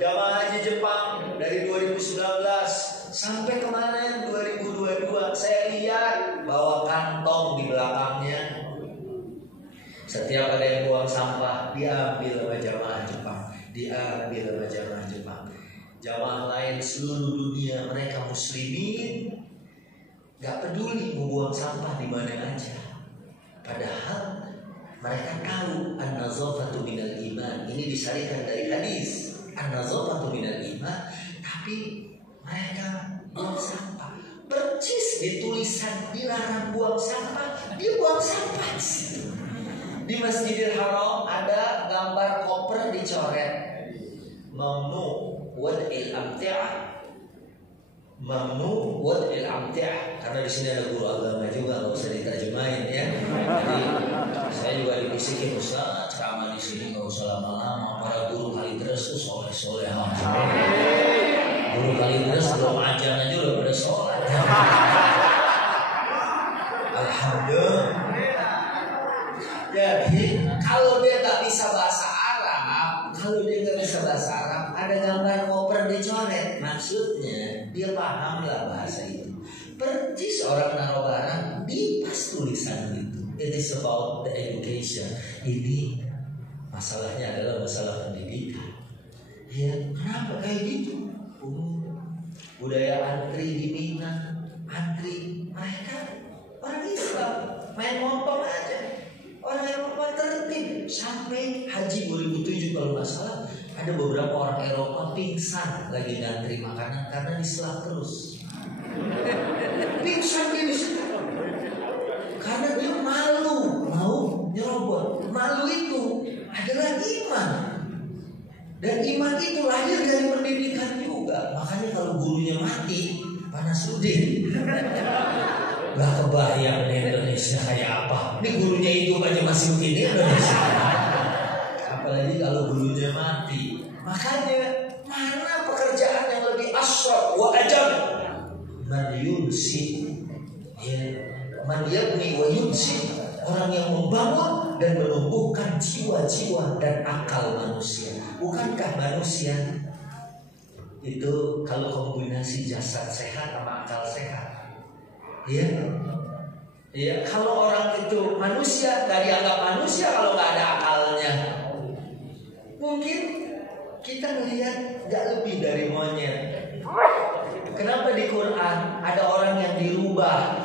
jamaah haji Jepang dari 2019 sampai kemarin 2022 saya lihat bawa kantong di belakangnya. Setiap ada yang buang sampah diambil sama jamaah Jepang, diambil sama jamaah Jepang. Jamaah lain seluruh dunia mereka muslimin gak peduli mau buang sampah di mana aja. Padahal mereka tahu an-nazafatu minal iman. Ini disarikan dari hadis an-nazafatu minal iman, tapi mereka buang sampah. Percis di tulisan dilarang buang sampah, dia buang sampah di situ. Di Masjidil Haram ada gambar koper dicoret, mamnu wad'il amti'ah, mamnu wad'il amti'ah. Karena di sini ada guru agama juga, nggak usah diterjemahin ya. Jadi saya juga dibisikin, Ustaz ceramah di sini nggak usah lama-lama. Para guru Kalideres tuh soleh-soleh. Guru Kalideres belum ajar aja udah pada sholat. Alhamdulillah. Jadi kalau dia nggak bisa bahasa Arab, ada gambar koper dicoret, maksudnya dia paham lah bahasa itu. Percis orang naruh barang di pas tulisan itu. It is about the education. Ini masalahnya adalah masalah pendidikan. Ya, kenapa kayak gitu? Budaya antri di Mina, antri mereka orang Islam main motor aja. Orang Eropa tertib. Sampai haji 2007 kalau nggak salah, ada beberapa orang Eropa pingsan lagi ngantri makanan karena diselah terus. Pingsan dia di situ karena dia malu mau nyerobot. Malu itu adalah iman, dan iman itu lahir dari pendidikan juga. Makanya kalau gurunya mati, Panasudin gak kebayang nih Indonesia kayak apa. Ini gurunya itu aja masih begini Indonesia, apalagi kalau gurunya mati. Makanya mana pekerjaan yang lebih asyraf wa ajab? Man yunsi, ya, man yabni wa yunsi, orang yang membangun dan menumbuhkan jiwa-jiwa dan akal manusia. Bukankah manusia itu kalau kombinasi jasad sehat sama akal sehat? Ya, ya, kalau orang itu manusia gak dianggap manusia kalau gak ada akalnya. Mungkin kita melihat gak lebih dari monyet. Kenapa di Quran ada orang yang dirubah?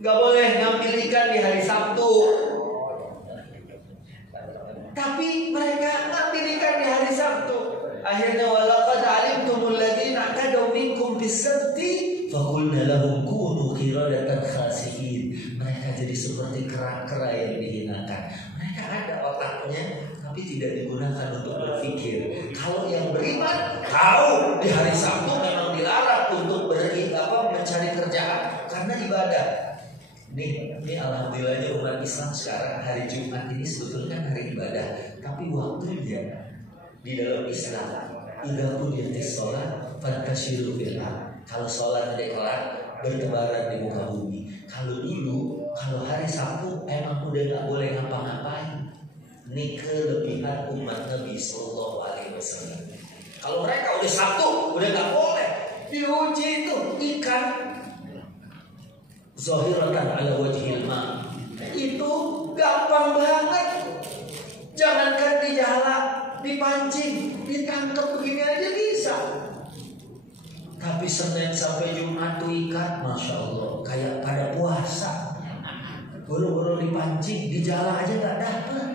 Gak boleh ngambil ikan di hari Sabtu, tapi mereka ngambil ikan di hari Sabtu. Akhirnya walaqad alimtumul ladzina tadaw minkum bis-sabti faqulna lahum kunu qiradatan khasiin. Mereka jadi seperti kera-kera yang dihinakan. Mereka ada otaknya tapi tidak digunakan untuk berpikir. Kalau yang beriman tahu di hari Sabtu memang dilarang untuk mencari kerjaan karena ibadah. Ini alhamdulillahnya umat Islam sekarang hari Jumat ini sebetulnya kan hari ibadah, tapi waktunya di dalam Islam idza qudiyatis shalah fantashiru fil ardh. Kalau sholat udah kelar, bertebaran di muka bumi. Kalau dulu, kalau hari Sabtu emang udah nggak boleh ngapa-ngapain. Ini kelebihan umat Nabi Sallallahu Alaihi Wasallam. Kalau mereka udah Sabtu udah nggak boleh, diuji itu ikan zahiratan ala wajhil ma. Itu gampang banget. Jangankan dijala, dipancing, ditangkap begini aja bisa. Tapi Senin sampai Jumat tuh ikan, masya Allah, kayak pada puasa. boro-boro dipancing, di jalan aja nggak dapat.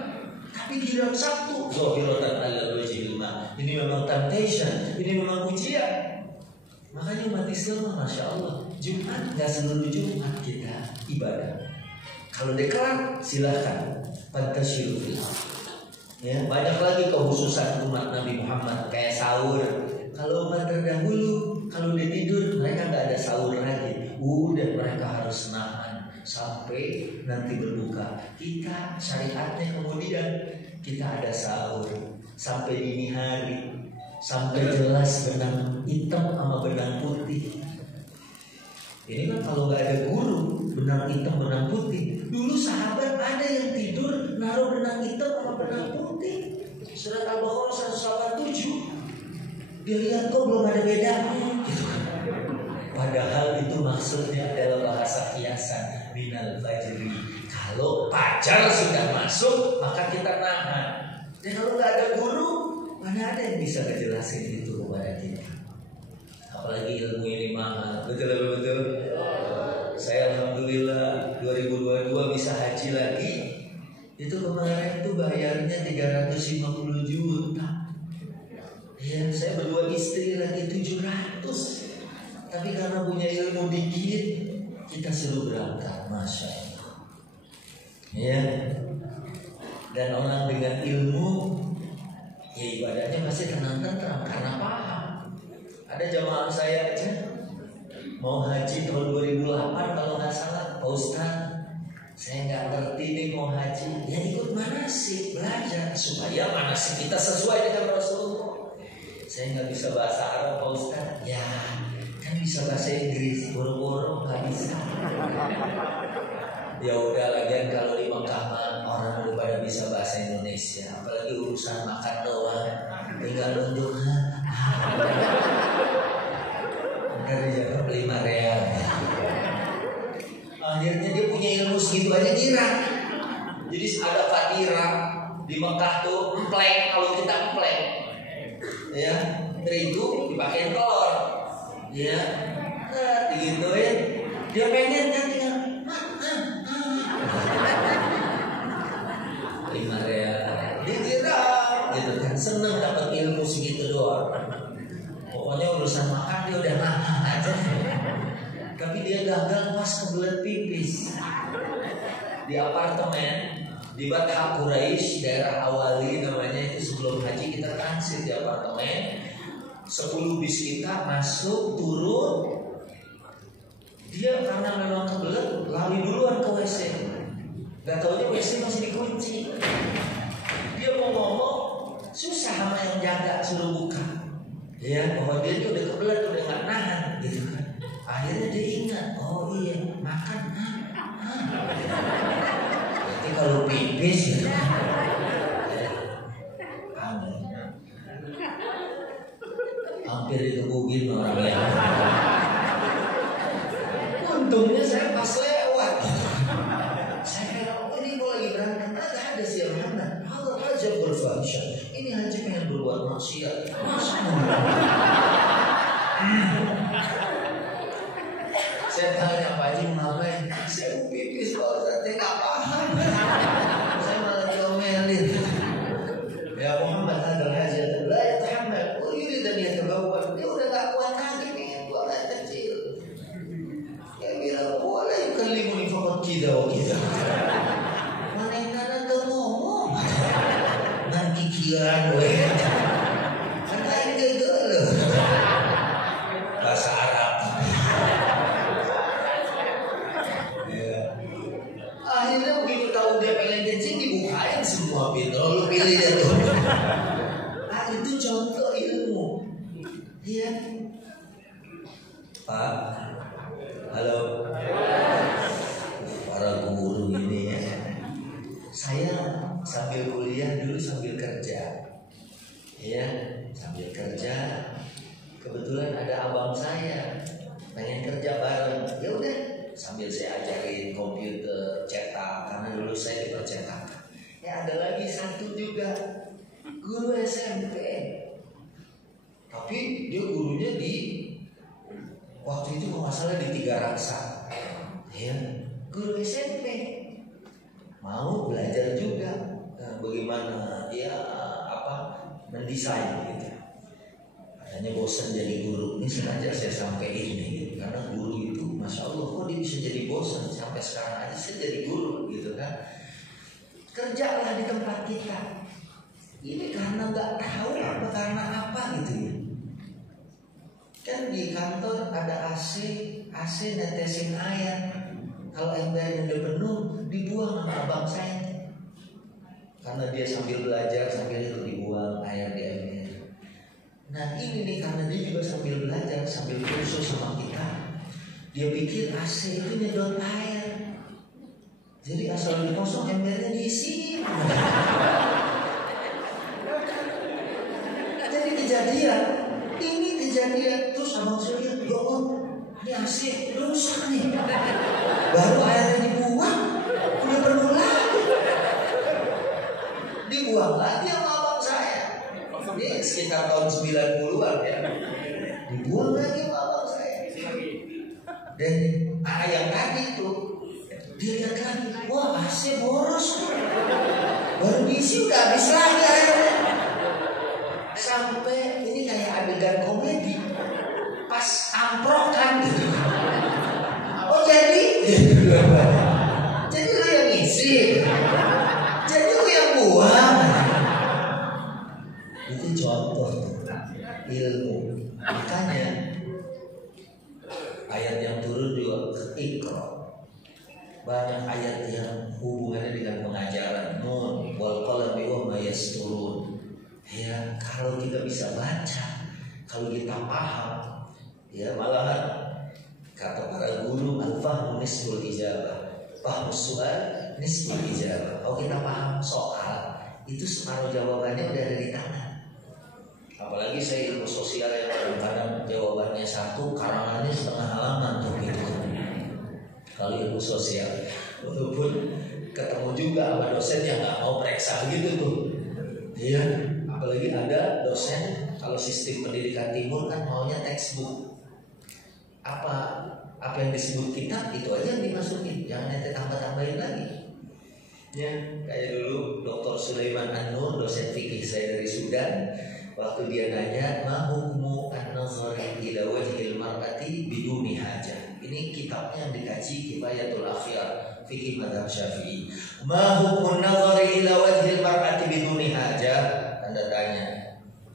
Tapi giliran Sabtu, zohirotan ala wajhil ma. Ini memang temptation, ini memang ujian. Makanya umat Islam, masya Allah, Jumat nggak seluruh Jumat kita ibadah. Kalau deklar silahkan, pantasyiru fil. Ya, banyak lagi kekhususan umat Nabi Muhammad kayak sahur. Kalau umat terdahulu, kalau dia tidur mereka nggak ada sahur lagi. Udah mereka harus nahan sampai nanti berbuka. Kita syariatnya kemudian kita ada sahur sampai dini hari, sampai jelas benang hitam sama benang putih. Ini kan kalau nggak ada guru, benang hitam benang putih. Dulu sahabat ada yang tidur naruh benang hitam sama benang putih. Surat Al-Baqarah 187. Dia lihat kok belum ada bedanya. Gitu. Padahal itu maksudnya adalah bahasa kiasan minal fajri. Kalau fajar sudah masuk maka kita nahan. Dan kalau nggak ada guru, mana ada yang bisa ngejelasin itu kepada kita? Apalagi ilmu ini mahal. Betul. Saya alhamdulillah 2022 bisa haji lagi. Itu kemarin itu bayarnya 350 juta. Ya, saya berdua istri lagi 700. Tapi karena punya ilmu dikit, kita suruh berangkat, masya Allah. Ya. Dan orang dengan ilmu, ya ibadahnya masih tenang-tenang karena paham. Ada jamaah saya aja mau haji tahun 2008 kalau nggak salah, Pak Ustaz, saya nggak ngerti nih mau haji. Ya ikut manasik, belajar supaya manasik kita sesuai dengan Rasulullah. Saya nggak bisa bahasa Arab, Pak Ustaz. Ya kan bisa bahasa Inggris, boro-boro nggak bisa. Ya udah, lagian kalau di Mekah orang udah pada bisa bahasa Indonesia, apalagi urusan makan doang, tinggal nunjuk. Ntar dijawab 5 real. Akhirnya dia punya ilmu segitu aja girang. Jadi ada Fadira di Mekah tuh empleng, kalau kita empleng, ya terigu dipakai telur, ya, nah digituin. Dia pengen kan tinggal 5 real. Dia girang, gitu kan, seneng dapat ilmu segitu doang. Pokoknya urusan makan dia udah nahan aja. Tapi dia gagal pas kebelet pipis di apartemen di Batha Quraisy, daerah Awali namanya itu. Sebelum haji kita transit di apartemen, 10 bis kita masuk turun. Dia karena memang kebelet lari duluan ke WC. Gak taunya WC masih dikunci. Dia mau ngomong susah sama yang jaga suruh buka. Ya, bahwa dia udah kebelet, udah gak nahan gitu kan. Akhirnya dia ingat, oh iya makan. Jadi kalau pipis gitu kan. Hampir dikebukin orangnya. Untungnya saya pas lewat. Saya kira ini mau lagi berangkat, ada sih yang mana? Allah aja berfahisyah. Ini haji pengen berbuat maksiat. Saya tanya Pak Haji ngapain? Saya pipis Pak Ustaz, saya nggak paham. Saya malah diomelin. Ya Muhammad hadal hajat la yatahammal, yurid an yatabawwa. Dia udah nggak kuat lagi nih, buang air kecil. Ya bilang wala yukallimuni faqad kida wa kida. Mana yang kadang nggak ngomong? Nanti kikiran gue. Karena ini gagal. Bahasa Arab. Akhirnya begitu tahu dia pengen kencing, dibukain semua pintu. Lu pilih dia tuh. Itu contoh ilmu. Iya. Pak, halo. Para guru ini ya. Saya sambil kuliah dulu sambil kerja. Iya, sambil kerja. Kebetulan ada abang saya pengen kerja bareng. Ya udah, sambil saya ajarin komputer, cetak, karena dulu saya di percetakan. Ya ada lagi satu juga guru SMP, tapi dia gurunya di waktu itu kalau nggak salah di Tiga Raksa, ya guru SMP. mau belajar juga bagaimana ya mendesain gitu. Katanya bosan jadi guru. Ini sengaja saya sampaikan ini karena guru itu masya Allah kok dia bisa jadi bosan sampai sekarang aja saya jadi guru gitu kan. Kerjalah di tempat kita. Ini karena nggak tahu apa karena apa gitu ya. Kan di kantor ada AC netesin air. Kalau embernya udah penuh dibuang sama abang saya. Karena dia sambil belajar sambil itu dibuang air di ember. Nah ini nih karena dia juga sambil belajar sambil kursus sama kita. Dia pikir AC itu nyedot air. Jadi asal dikosong embernya diisi. Jadi kejadian. Ini kejadian. Terus abang saya lihat, ya Allah, ini AC rusak nih. Baru airnya dibuang, udah penuh lagi. Dibuang lagi sama abang saya. Ini sekitar tahun 90-an ya. Dibuang lagi sama abang saya. Dan yang tadi itu dia lihat lagi, wah AC boros. Baru diisi udah habis lagi airnya. Sampai ini kayak adegan komedi. Pas amprok kan gitu. Oh jadi lu yang ngisi. Jadi lu yang buang. Itu contoh ilmu. Makanya ayat yang turun juga Iqra. Banyak ayat yang hubungannya dengan pengajaran. Nun wal qalami wa ma yasturun. Ya, kalau kita bisa baca, kalau kita paham, ya malahan kata para guru al-fahmu nisful ijabah, fahmu su'al nisful ijabah. Kalau kita paham soal, itu separuh jawabannya udah ada di tangan. Apalagi saya ilmu sosial yang kadang-kadang jawabannya satu, karangannya setengah halaman tuh gitu. Kalau ilmu sosial, walaupun ketemu juga sama dosen yang nggak mau periksa begitu tuh, iya. Apalagi ada dosen kalau sistem pendidikan timur kan maunya textbook. Apa yang disebut kitab itu aja yang dimasukin, jangan nanti tambah-tambahin lagi. Ya, kayak dulu Dr. Sulaiman An-Nur, dosen fikih saya dari Sudan, waktu dia nanya, "Ma hukmu an-nazari ila wajhil mar'ati biduni hajah." Ini kitabnya yang dikaji Kifayatul Akhyar, fikih mazhab Syafi'i. "Ma hukmu an-nazari ila wajhil mar'ati biduni hajah?" Anda tanya,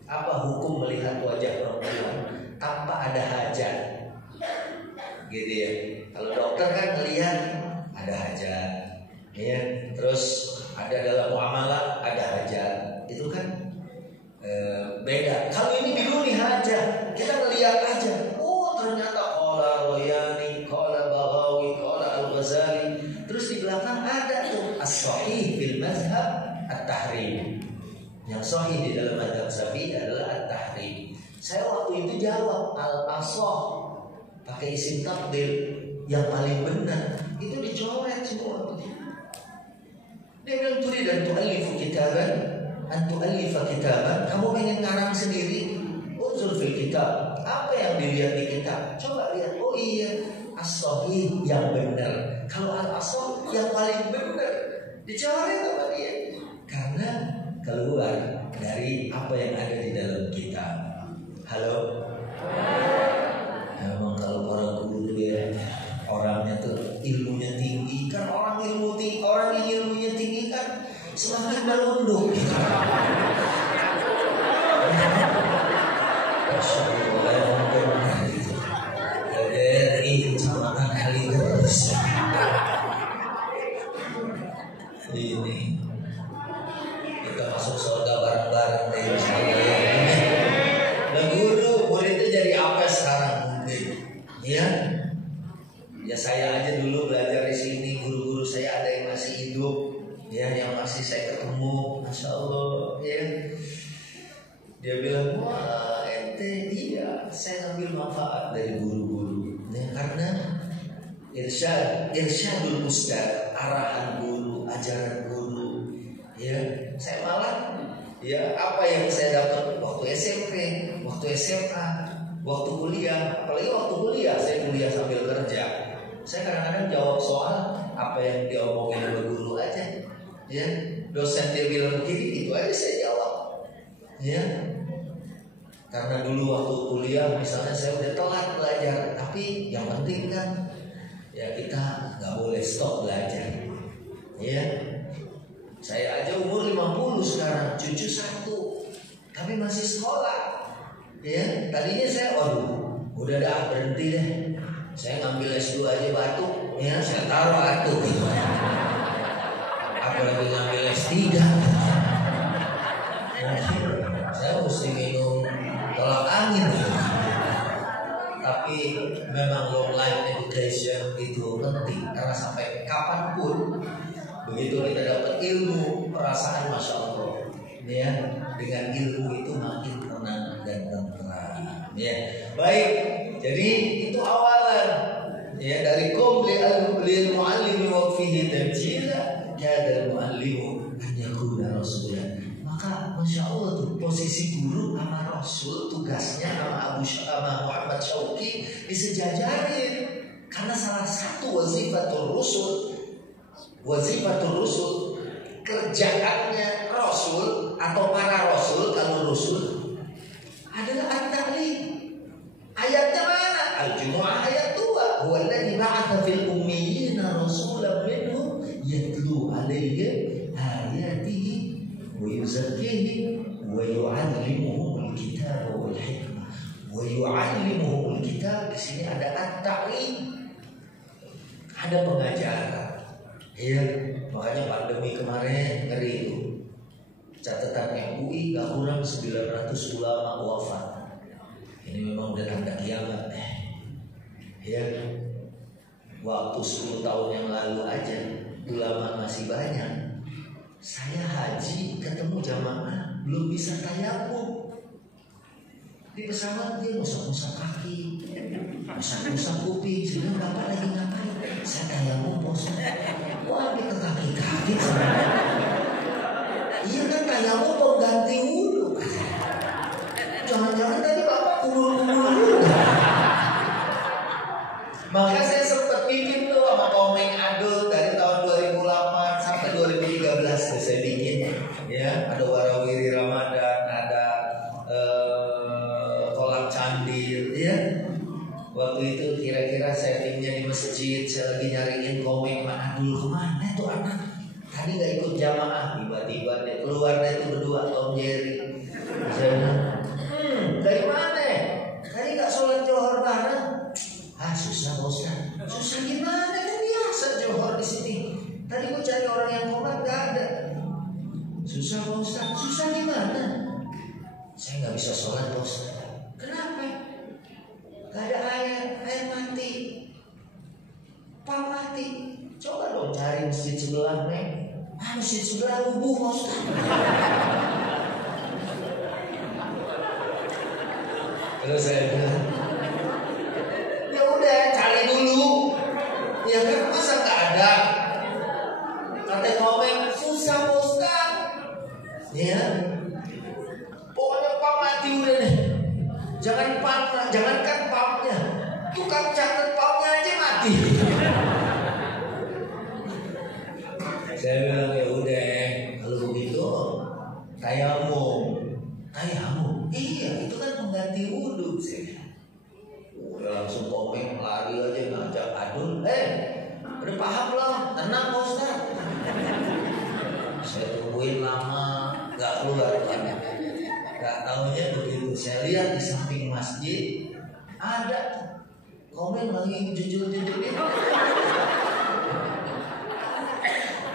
apa hukum melihat wajah perempuan tanpa ada hajat? Gitu ya. Kalau dokter kan melihat ada hajat, ya. Terus ada dalam muamalah ada hajat. Itu kan beda. Kalau ini biduni hajat, kita ngelihat aja. Oh ternyata qala Royani, qala Baghawi, qala Al-Ghazali. Terus di belakang ada tuh as-sahih fil mazhab at-tahrim. Yang sahih di dalam mazhab Syafi'i adalah at-tahrim. Saya waktu itu jawab al-asah pakai isim tafdil yang paling benar itu dicoret semua. Dia bilang turi dan tu'allifu kitaban antu'allifa kitaban. Kamu pengen ngarang sendiri? Unzur fil kitab. Apa yang dilihat di kitab? Coba lihat. Oh iya, as-sahih yang benar. Kalau al-asah yang paling benar dicoret sama dia. Karena keluar dari apa yang ada di dalam kitab. Halo? Memang kalau para guru ya orangnya tuh ilmunya tinggi. Kan orang yang ilmunya tinggi kan semakin merunduk. Masya Allah, dari jamaah ahli terus. Ini kita masuk surga bareng-bareng deh insyaallah ya. Nah guru muridnya jadi apa sekarang mungkin? Ya saya aja dulu belajar di sini, guru-guru saya ada yang masih hidup, ya yang masih saya ketemu, masya Allah ya. Dia bilang wah ente iya saya ngambil manfaat dari guru-guru, ya, karena irsyadul ustaz, arahan guru, ajaran guru. Ya, saya malah ya apa yang saya dapat waktu SMP, waktu SMA, waktu kuliah, apalagi waktu kuliah saya kuliah sambil kerja. Saya kadang-kadang jawab soal apa yang diomongin oleh guru aja. Ya, dosen dia bilang begini, itu aja saya jawab. Ya, karena dulu waktu kuliah misalnya saya udah telat belajar, tapi yang penting kan ya kita nggak boleh stop belajar. Ya, saya aja umur 50 sekarang, cucu 1, tapi masih sekolah. Ya, tadinya saya udah dah berhenti deh. Saya ngambil S2 aja batuk, ya saya taruh batuk. Apalagi ngambil S3. Saya mesti minum tolak angin. Tapi memang long life education itu penting, karena sampai kapanpun begitu kita dapat ilmu, perasaan masya Allah, ya, dengan ilmu itu makin tenang dan tentram. Ya, baik. Jadi itu awalan, ya, dari lil muallim wa fihi tabjila kadal muallimu an yakuna rasulan. Maka masya Allah tuh posisi guru sama rasul, tugasnya sama Muhammad Syauqi disejajarin, karena salah satu wazifatul rusul kerjaannya rasul atau para rasul, kalau rasul adalah at-ta'lim. Ayatnya mana? Al-Jumu'ah ayat 2. Huwa alladzi ba'atha fil ummiyina rasulan minhum yatlu 'alaihim ayatihi wa yuzakkihim wa yu'allimuhumul kitaba wal hikmah. Wa yu'allimuhumul kitab, di sini ada at-ta'lim. Ada pengajaran. Iya, makanya pandemi kemarin ngeri itu. Catatan MUI gak kurang 900 ulama wafat. Ini memang udah tanda kiamat. Ya, waktu 10 tahun yang lalu aja ulama masih banyak. Saya haji ketemu jamaah belum bisa tayamum. Di pesawat dia ngusap-ngusap kaki, ngusap-ngusap kuping. Sebenarnya bapak lagi ngapain? Saya tayamum bos. Wah, dia ke kaki-kaki. Iya kan, tayamum pengganti wudhu. Jangan-jangan tadi bapak kumul-kumul. Maka saya sempat bikin tuh sama komeng adult dari tahun 2008 sampai 2013 saya bikin. Ya, ada warawiri Ramadan, ada kolak candil, ya. Waktu itu kira-kira settingnya di masjid, saya lagi nyariin komeng Pak Adul, kemana tuh anak? Tadi gak ikut jamaah, tiba-tiba dia keluar deh tuh berdua, Tom Jerry. Saya bilang, dari mana? Tadi gak sholat Johor bareng? Susah bosan. Susah gimana? Kan biasa Johor di sini. Tadi gua cari orang yang komat gak ada. Susah bosan. Susah gimana? Saya gak bisa sholat bos. Kenapa? Gak ada air mati. Pam mati. Coba dong cari masjid sebelah, Nek. Masjid sebelah rubuh bos. Terus saya bilang, ya udah cari dulu. Ya kan, masa gak ada? Kata komen, susah Ustaz. Ya, pokoknya pam mati udah deh. Jangankan pamnya, tukang catat pamnya aja mati. Saya bilang ya udah, kalau begitu tayamum. Iya, itu kan pengganti wudhu. Udah langsung komen, lari aja ngajak Adul. Udah paham belum? Tenang Pak Ustaz. Saya tungguin lama, gak keluar. Gak taunya begitu. Saya lihat di samping masjid ada komen lagi jujur-jujurin.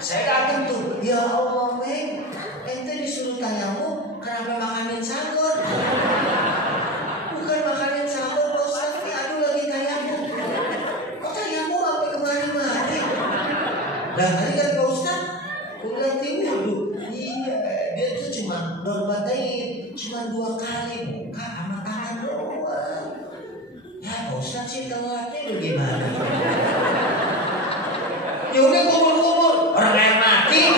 Saya datang tuh, ya Allah Meng, ente disuruh tayamum, kenapa makanin sahur? Bukan makanin sahur, Pak Ustaz, ini Adul lagi tayamum. Kok tayamum sampai kemari-mari? Nah, tadi kan Pak Ustaz ganti wudhu. Iya, dia tuh cuma normatain, cuma 2 kali muka sama tangan doang. Ya Pak Ustaz sih telatnya bagaimana? Ya udah kubur-kubur, orang air mati.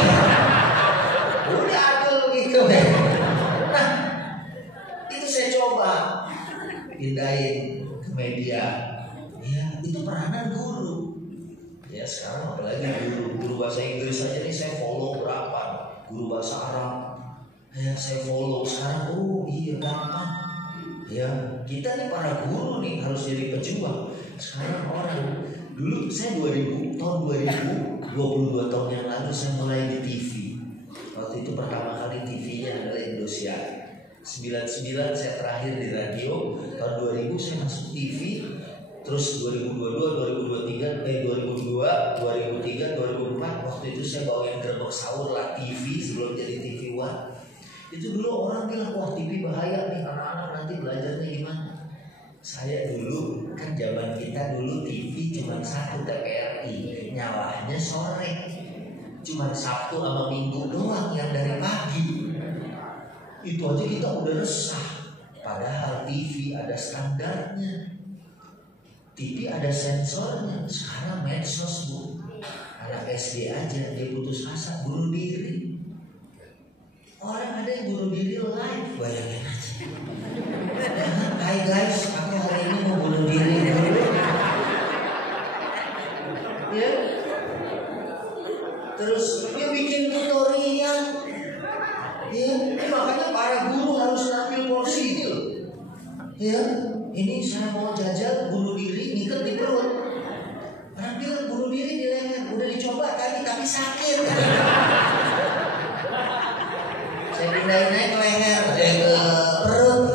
Udah Adul gitu deh. Nah, itu saya coba pindahin ke media. Ya, itu peranan guru. Ya sekarang apalagi guru bahasa Inggris aja nih saya follow berapa, guru bahasa Arab ya saya follow sekarang. Oh iya gampang ya. Kita nih para guru nih harus jadi pejuang. Sekarang orang, dulu saya tahun 2022 tahun yang lalu saya mulai di TV. Waktu itu pertama kali TV-nya adalah Indosiar. 99 saya terakhir di radio. Tahun 2000 saya masuk TV. Terus 2022, 2003, 2004 waktu itu saya bawain Gerbek Sahur lah TV sebelum jadi TV One. Itu dulu orang bilang wah TV bahaya nih, anak-anak nanti belajarnya gimana. Saya dulu kan zaman kita dulu TV cuma satu TVRI, nyalanya sore, cuma Sabtu sama Minggu doang yang dari pagi. Itu aja kita udah resah. Padahal TV ada standarnya, TV ada sensornya. Sekarang medsos bu, anak SD aja dia putus asa bunuh diri. Orang ada yang bunuh diri live, bayangin aja. Hai guys, aku hari ini mau bunuh diri. Ya. Terus dia bikin tutorial. Ya, makanya para guru harus ngambil porsi ini loh. Ya, ini saya mau jajal bunuh diri, ngikat di perut. Orang bilang bunuh diri di leher, udah dicoba tadi tapi sakit. Saya pindahin naik ke leher, ke perut.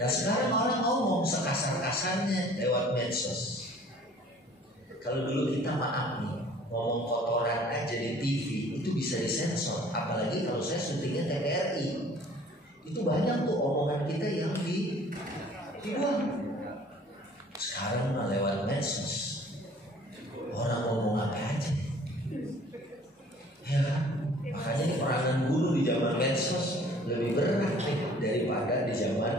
Nah sekarang orang ngomong sekasar-kasarnya lewat medsos. Kalau dulu kita maaf nih, ngomong kotoran aja di TV itu bisa disensor. Apalagi kalau saya syutingnya TVRI, itu banyak tuh omongan kita yang dibuang. Sekarang mah lewat medsos, orang ngomong apa aja. Ya kan? Makanya ini peranan guru di zaman medsos lebih berat daripada di zaman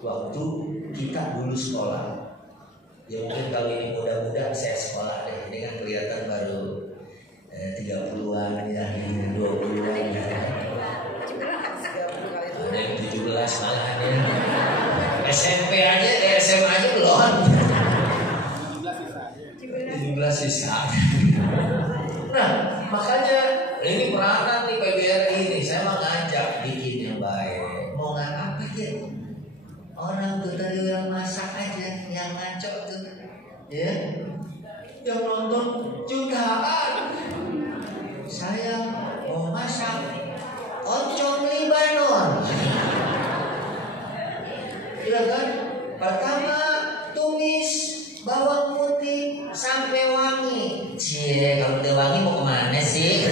waktu kita dulu sekolah. Ya mungkin kalau ini muda-muda saya sekolah deh. Ini kan kelihatan baru 30-an ya, 20-an ya. Ada yang 17 malahan ya. SMP aja, SMA aja belum. 17 sisa. Nah, makanya ini peranan nih PBRI ini. Saya mau ngajak bikin yang baik. Mau ngapa ya? Orang tuh dari yang masak aja, yang ngaco tuh, ya, yang nonton jutaan. Saya mau masak oncom Libanon. Iya kan? Pertama tumis bawang putih sampai wangi. Cie, kalau udah wangi mau kemana sih?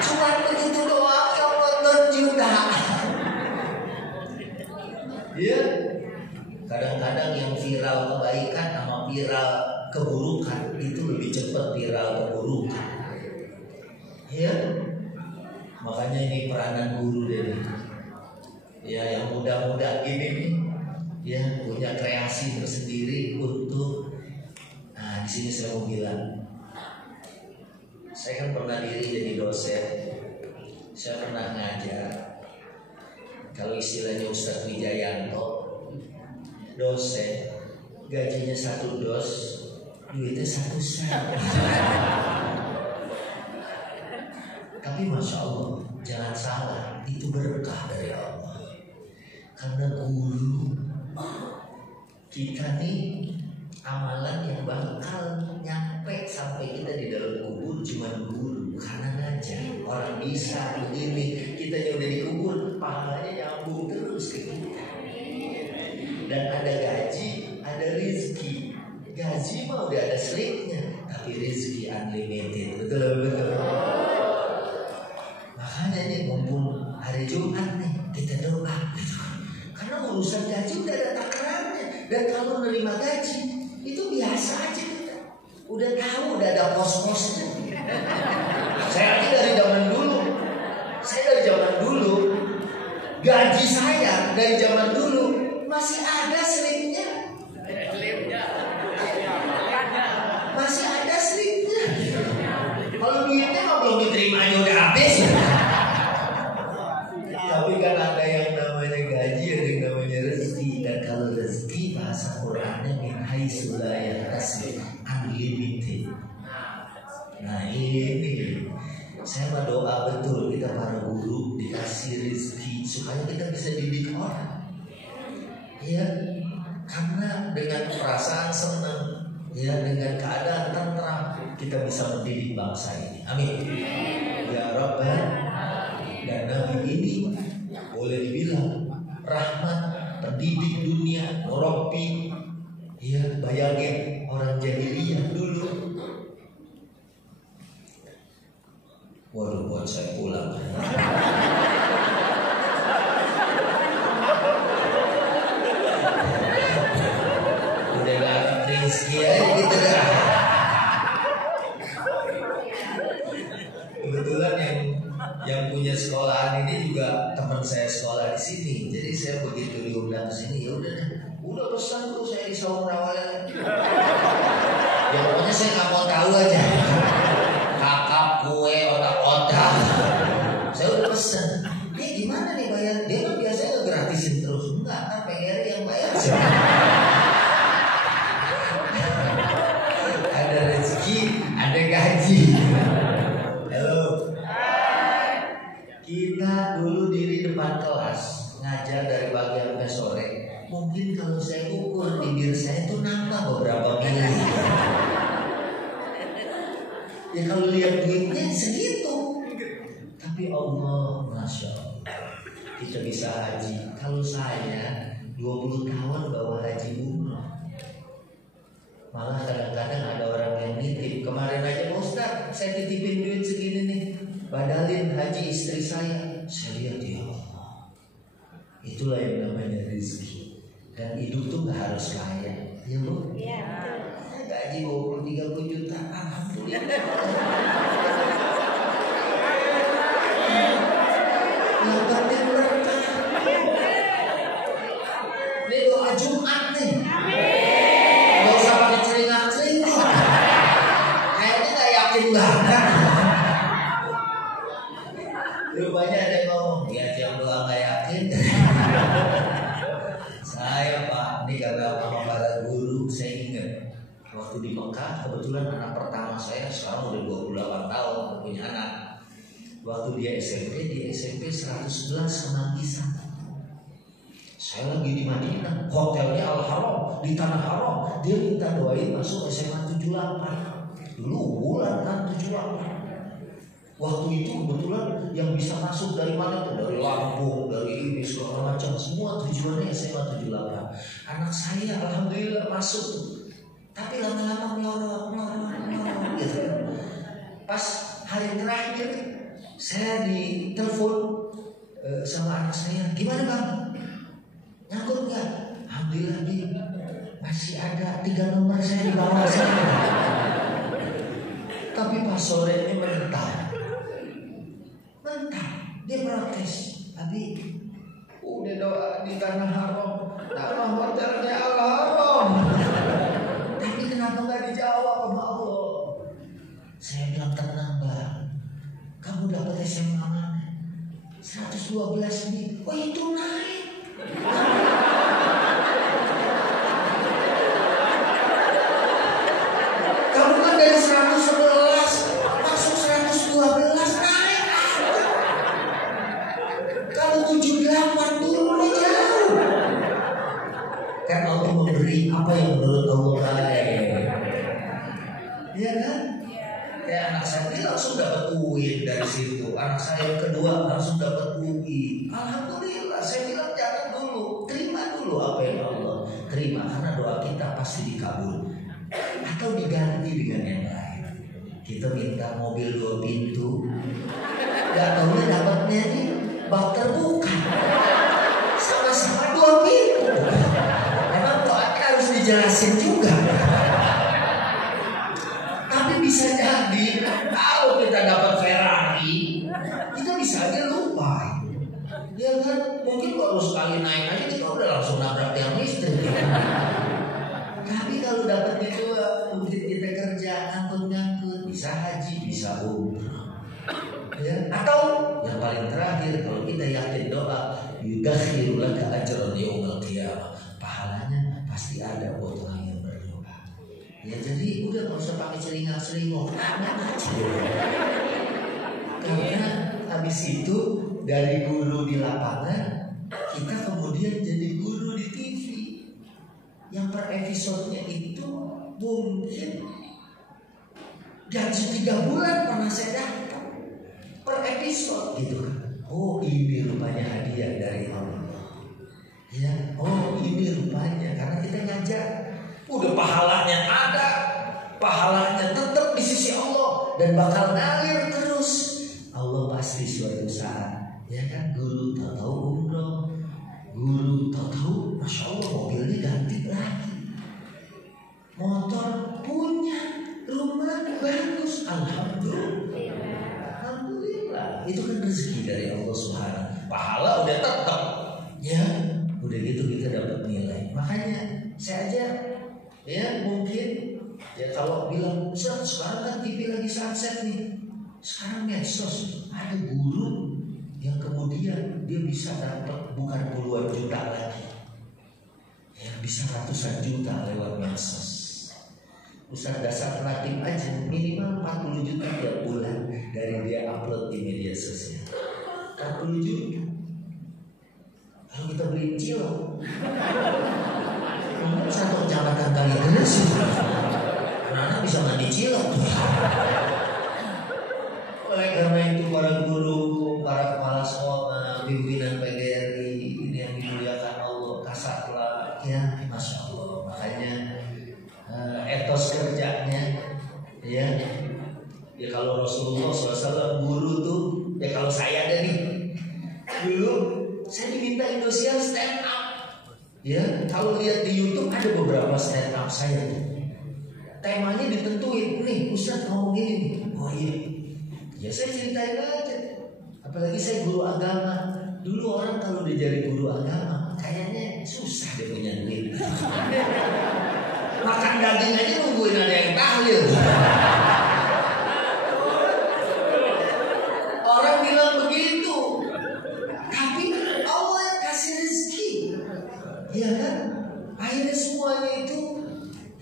Cuma begitu doang yang nonton jutaan. Iya. Kadang-kadang yang viral kebaikan sama viral keburukan itu lebih cepat viral keburukan. Ya, makanya ini peranan guru deh. Ya, yang muda-muda ini nih, ya punya kreasi tersendiri untuk. Nah, di sini saya mau bilang, saya kan pernah diri jadi dosen, saya pernah ngajar. Kalau istilahnya Ustadz Wijayanto, dosen gajinya 1 dos, duitnya 1 sen. Tapi masya Allah, jangan salah, itu berkah dari Allah. Karena guru kita nih amalan yang bakal nyampe sampai kita di dalam kubur cuma guru karena ngajar. Orang bisa begini, kita yang udah dikubur, pahalanya nyambung terus ke kita. Dan ada gaji, ada rezeki. Gaji mah udah ada slipnya, tapi rezeki unlimited. Betul. Makanya nih mumpung hari Jumat nih kita doa gitu. Karena urusan gaji udah ada takarannya. Dan kalau menerima gaji itu biasa aja kita. Udah tahu, udah ada pos-posnya. Saya aja dari zaman dulu. Gaji saya dari zaman dulu masih ada slipnya. Masih ada slipnya. Kalau duitnya mah belum diterima aja udah habis. Tapi kan ada yang namanya gaji, ada yang namanya rezeki. Dan kalau rezeki bahasa Qurannya min haitsu la yahtasib, unlimited. Nah ini saya berdoa betul kita para guru dikasih rezeki supaya kita bisa didik orang. Ya, karena dengan perasaan senang, ya dengan keadaan tenteram kita bisa mendidik bangsa ini. Amin. Ya Rabbal. Dan Nabi ini boleh dibilang rahmat, pendidik dunia, murabbi. Ya, bayangin orang jahiliyah dulu. Waduh, buat saya pulang. Udah gak rezeki aja gitu dah. Kebetulan yang punya sekolahan ini juga teman saya sekolah di sini. Jadi saya begitu diundang ke sini, ya udah pesan tuh saya di saung rawalan. Ya pokoknya saya nggak mau tahu aja. Kakap kue otak-otak. Saya udah pesan. Ini gimana nih bayar? Dia kan biasanya gratisin terus. Enggak, kan PGRI yang bayar. Ada rezeki, ada gaji. Kita dulu diri depan kelas ngajar dari pagi sampai sore. Mungkin kalau saya ukur bibir saya itu nambah beberapa mili. Ya kalau lihat duitnya segitu. Tapi Allah, Masya Allah, kita bisa haji. Kalau saya 20 tahun bawa haji umroh. Malah kadang-kadang ada orang yang nitip. Kemarin aja Pak Ustaz, saya titipin duit segini nih, badalin haji istri saya. Saya lihat, ya Allah, itulah yang namanya rezeki. Dan hidup tuh gak harus kaya, ya Bu? Iya. Gaji 20-30 juta, alhamdulillah. Yang penting berkah. Ini doa Jumat nih. Gak usah pakai celingak-celingak. Kayaknya gak yakin banget. Rupanya ada yang ngomong, ya yang doa gak yakin. Saya Pak, ini kata sama para guru, saya ingat waktu di Mekah, kebetulan anak pertama saya sekarang udah 28 tahun punya anak. Waktu dia SMP, di SMP 111 Semanggisan. Saya lagi di Madinah, hotelnya Al-Haram, di Tanah Haram. Dia minta doain masuk SMA 78. Dulu bulan kan 78. Waktu itu kebetulan yang bisa masuk dari mana tuh? Dari Lampung, dari ini segala macam. Semua tujuannya SMA 78. Anak saya alhamdulillah masuk. Tapi lama-lama melorot gitu. Pas hari terakhir saya ditelepon sama anak saya, gimana Bang? Nyangkut nggak? Alhamdulillah Bi, masih ada 3 nomor saya di bawah sana. Tapi pas sore ini mentah, dia protes. Abi, udah doa di Tanah Haram, nama hotelnya Al-Haram. Tapi kenapa nggak dijawab sama Allah? Saya bilang tenang Bang, kamu dapat SMA mana? 112 nih. Oh itu naik. Kamu kan dari 111 masuk 112 naik. Kalau 78 turun jauh. Kan Allah memberi apa yang menurut Allah baik. Iya kan? Ya anak saya ini langsung dapat UI dari situ. Anak saya yang kedua langsung dapat UI. Alhamdulillah. Saya bilang jangan dulu, terima dulu apa yang Allah terima, karena doa kita pasti dikabul atau diganti dengan yang lain. Kita minta mobil 2 pintu, nggak tahunya dapatnya nih bak terbuka, sama-sama 2 pintu. Memang doanya harus dijelasin juga. Tapi bisa jadi kalau kita dapat Ferrari, kita bisa aja lupa. Ya kan, mungkin baru sekali naik aja kita udah langsung nabrak tiang listrik. Tapi kalau dapat itu, mungkin kita kerja ngangkut-ngangkut, bisa haji, bisa umrah. Ya, atau yang paling terakhir, kalau kita yakin doa, yudakhiru laka ajran yaumil qiyamah. Pahalanya pasti ada buat orang yang berdoa. Ya jadi udah nggak usah pakai selinga-selingok, aman aja. Karena habis itu dari guru di lapangan kita kemudian jadi guru di TV yang per episodenya itu mungkin gaji 3 bulan pernah saya dapat per episode gitu kan. Oh ini rupanya hadiah dari Allah. Ya, oh ini rupanya karena kita ngajar. Udah pahalanya ada, pahalanya tetap di sisi Allah dan bakal ngalir terus. Allah pasti suatu saat, ya kan, guru tahu umroh, guru tahu, masya Allah mobilnya ganti lagi, motor punya, rumah bagus, alhamdulillah, alhamdulillah. Itu kan rezeki dari Allah Subhanahu. Pahala udah tetap, ya, udah gitu kita dapat nilai. Makanya saya aja, ya mungkin, ya kalau bilang, Ustaz sekarang kan TV lagi sunset nih. Sekarang medsos ada guru yang kemudian dia bisa dapat bukan puluhan juta lagi, ya bisa ratusan juta lewat medsos. Ustaz dasar latif aja minimal 40 juta tiap bulan dari dia upload di media sosial. 40 juta. Kalau kita beli cilok, mungkin satu kecamatan kali terus, anak-anak bisa mandi cilok. Oleh karena itu para guru, para kepala sekolah, pimpinan PGRI ini yang dimuliakan Allah, kasatlah, ya, masya Allah. Makanya etos kerjanya, ya kalau Rasulullah SAW guru tuh, ya kalau saya ada nih, dulu saya diminta Indosiar stand up, ya kalau lihat di YouTube ada beberapa stand up saya tuh, temanya ditentuin, nih Ustaz ngomong gini, oh iya. Ya saya ceritain aja. Apalagi saya guru agama. Dulu orang kalau udah jadi guru agama kayaknya susah dia punya duit. Makan daging aja nungguin ada yang tahlil. Orang bilang begitu. Tapi Allah yang kasih rezeki. Ya kan? Akhirnya semuanya itu,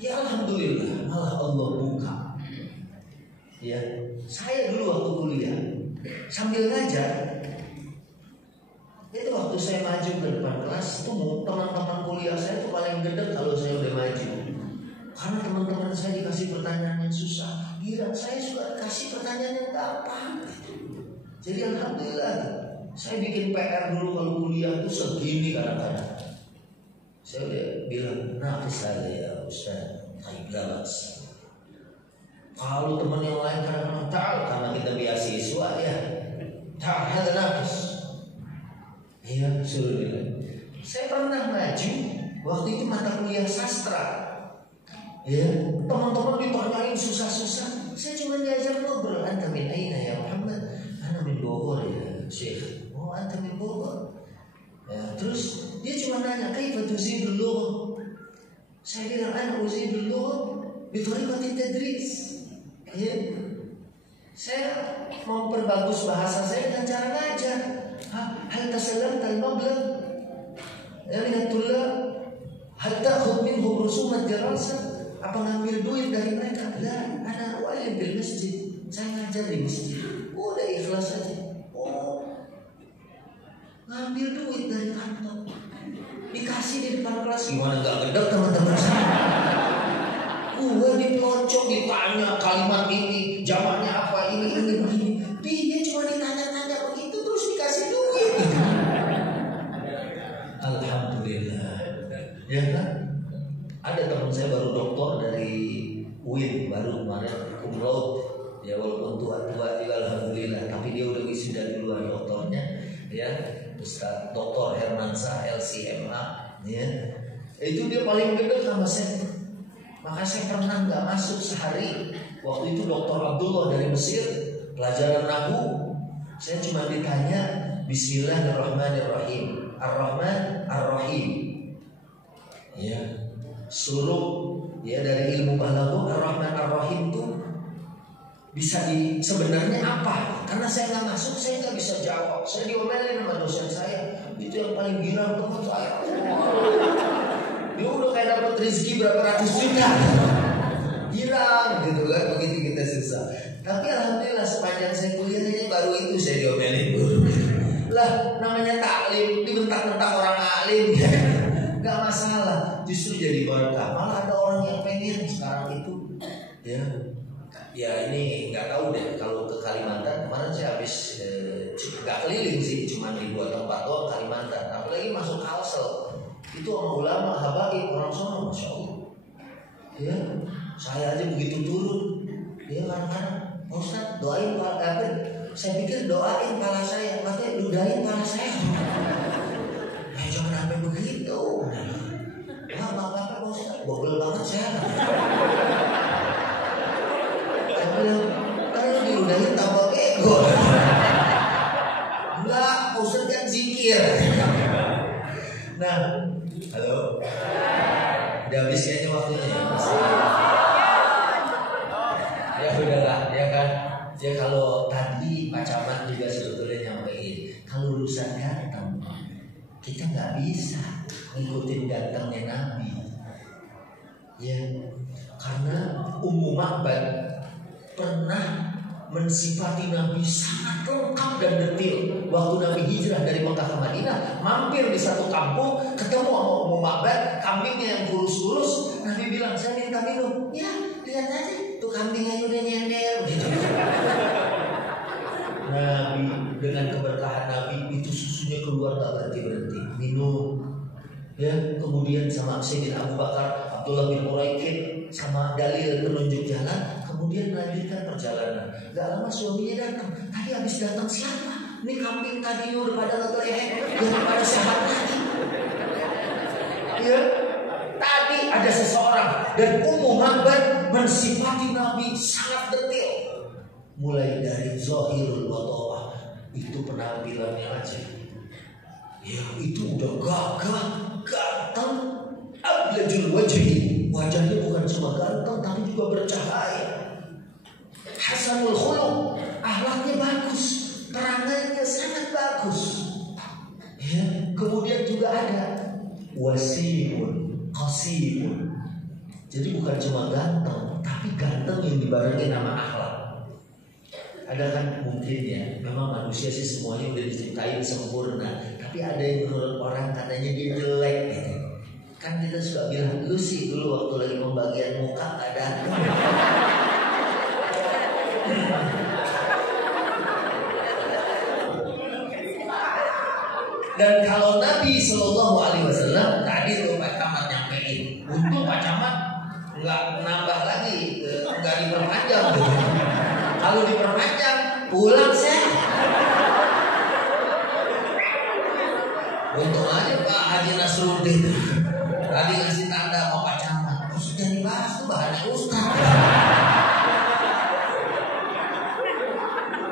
ya alhamdulillah, malah Allah buka. Ya, saya dulu waktu kuliah sambil ngajar, itu waktu saya maju ke depan kelas tuh teman-teman kuliah saya tuh paling gede kalau saya udah maju, karena teman-teman saya dikasih pertanyaan yang susah, gila saya suka kasih pertanyaan yang gampang. Jadi alhamdulillah saya bikin PR dulu kalau kuliah tuh segini kadang-kadang. Saya udah bilang, nafis aja ya Ustaz, Taiblawas. Kalau teman yang lain kadang-kadang tahu karena kita beasiswa ya, tahu ada nafas. Iya suruh bilang. Saya pernah maju waktu itu mata kuliah sastra. Ya teman-teman ditanyain susah-susah. Saya cuma diajar ngobrol. Anta min aina ya Muhammad? Ana min Bogor ya Syekh. Oh anta min Bogor. Ya, terus dia cuma nanya, kaifa tuzidul lugha? Saya bilang ana uzidul lugha bi tariqati tadris. Ya, saya memperbagus bahasa saya dengan cara ngajar. Hal tasallamta al-mablagh ya min at-tullab hal ta'khudh minhum rusumat dirasah? Apa ngambil duit dari mereka? La, ana u'allim bil masjid. Saya ngajar di masjid. Udah ikhlas aja. Oh, ngambil duit dari kantor, dikasih di depan kelas. Gimana gak gedek teman-teman saya? Gua dipelocok ditanya kalimat ini, jawabannya apa ini. Dia cuma ditanya-tanya begitu terus dikasih duit. Alhamdulillah. Ya kan? Ada teman saya baru doktor dari UIN baru kemarin cum laude. Ya walaupun tua-tua juga alhamdulillah, tapi dia udah wisuda duluan doktornya. Ya, Ustaz Dr. Hermansyah LCMA. Ya. Itu dia paling gede sama saya. Maka saya pernah nggak masuk sehari. Waktu itu Dr. Abdullah dari Mesir, pelajaran Nahu. Saya cuma ditanya Bismillahirrahmanirrahim, Ar-Rahman Ar-Rahim. Ya, suruh ya dari ilmu balaghah Ar-Rahman Ar-Rahim itu bisa sebenarnya apa? Karena saya nggak masuk, saya nggak bisa jawab. Saya diomelin sama dosen saya. itu yang paling girang teman saya. Dia udah kayak dapat rezeki berapa ratus juta. Girang gitu kan, begitu kita susah. Tapi alhamdulillah sepanjang saya kuliahnya baru itu saya diomelin guru. Lah namanya taklim, dibentak-bentak orang alim ya. Gak masalah, justru jadi berkah. Malah ada orang yang pengen sekarang itu ya ini nggak tahu deh kalau ke Kalimantan. Kemarin saya habis nggak keliling sih, cuma di 2 tempat doang Kalimantan. Apalagi masuk Kalsel itu sama ulama habaib orang sono, masya Allah. Ya, saya aja begitu turun, dia kadang-kadang Ustaz doain saya pikir doain pala saya, katanya ludahin pala saya. Ya jangan sampai begitu. Wah apa Ustaz, bobel banget saya. Saya bilang, kalau diludahin tambah bego. Enggak, Ustaz kan zikir. Nah, halo. Udah habis kayaknya waktunya ya Mas. Ya udahlah, ya kan. Ya kalau tadi Pak Camat juga sebetulnya nyampein, kalau urusan ganteng kita nggak bisa ngikutin gantengnya Nabi. Ya, karena Ummu Ma'bad pernah mensifati Nabi sangat lengkap dan detil. Waktu Nabi hijrah dari Mekah ke Madinah, mampir di satu kampung, ketemu sama Ummu Ma'bad, kambingnya yang kurus-kurus. Nabi bilang, saya minta minum. Ya, lihat aja, tuh kambingnya udah nyender. Gitu. Nabi dengan keberkahan Nabi itu susunya keluar tak berhenti minum. Ya, kemudian sama Sayyidina Abu Bakar, Abdullah bin Muraikin sama dalil penunjuk jalan. Kemudian melanjutkan perjalanan. Gak lama suaminya datang. Tadi habis datang siapa? Ini kambing tadinya udah pada ngegelehek, udah pada sehat lagi. Ya, tadi ada seseorang dan Ummu Ma'bad mensifati Nabi sangat detil. Mulai dari zahirul watawah, itu penampilannya aja. Ya, itu udah gagah, ganteng, ablajul wajhi. Wajahnya bukan cuma ganteng tapi juga bercahaya. Hasanul khuluq, akhlaknya bagus, perangannya sangat bagus. Ya, kemudian juga ada wasimun, qasimun. Jadi bukan cuma ganteng, tapi ganteng yang dibarengi nama akhlak. Ada kan mungkin ya, memang manusia sih semuanya udah diciptain sempurna, tapi ada yang menurut orang katanya dia jelek gitu. Kan kita suka bilang, lu sih dulu waktu lagi pembagian muka gak datang. Dan kalau Nabi SAW tadi tuh Pak Camat nyampein, untung Pak Camat nggak nambah lagi, nggak diperpanjang. Kalau diperpanjang, pulang saya. Untung aja Pak Haji Nasruddin tadi ngasih tanda sama Pak Camat. Maksudnya dibahas tuh bahannya Ustaz.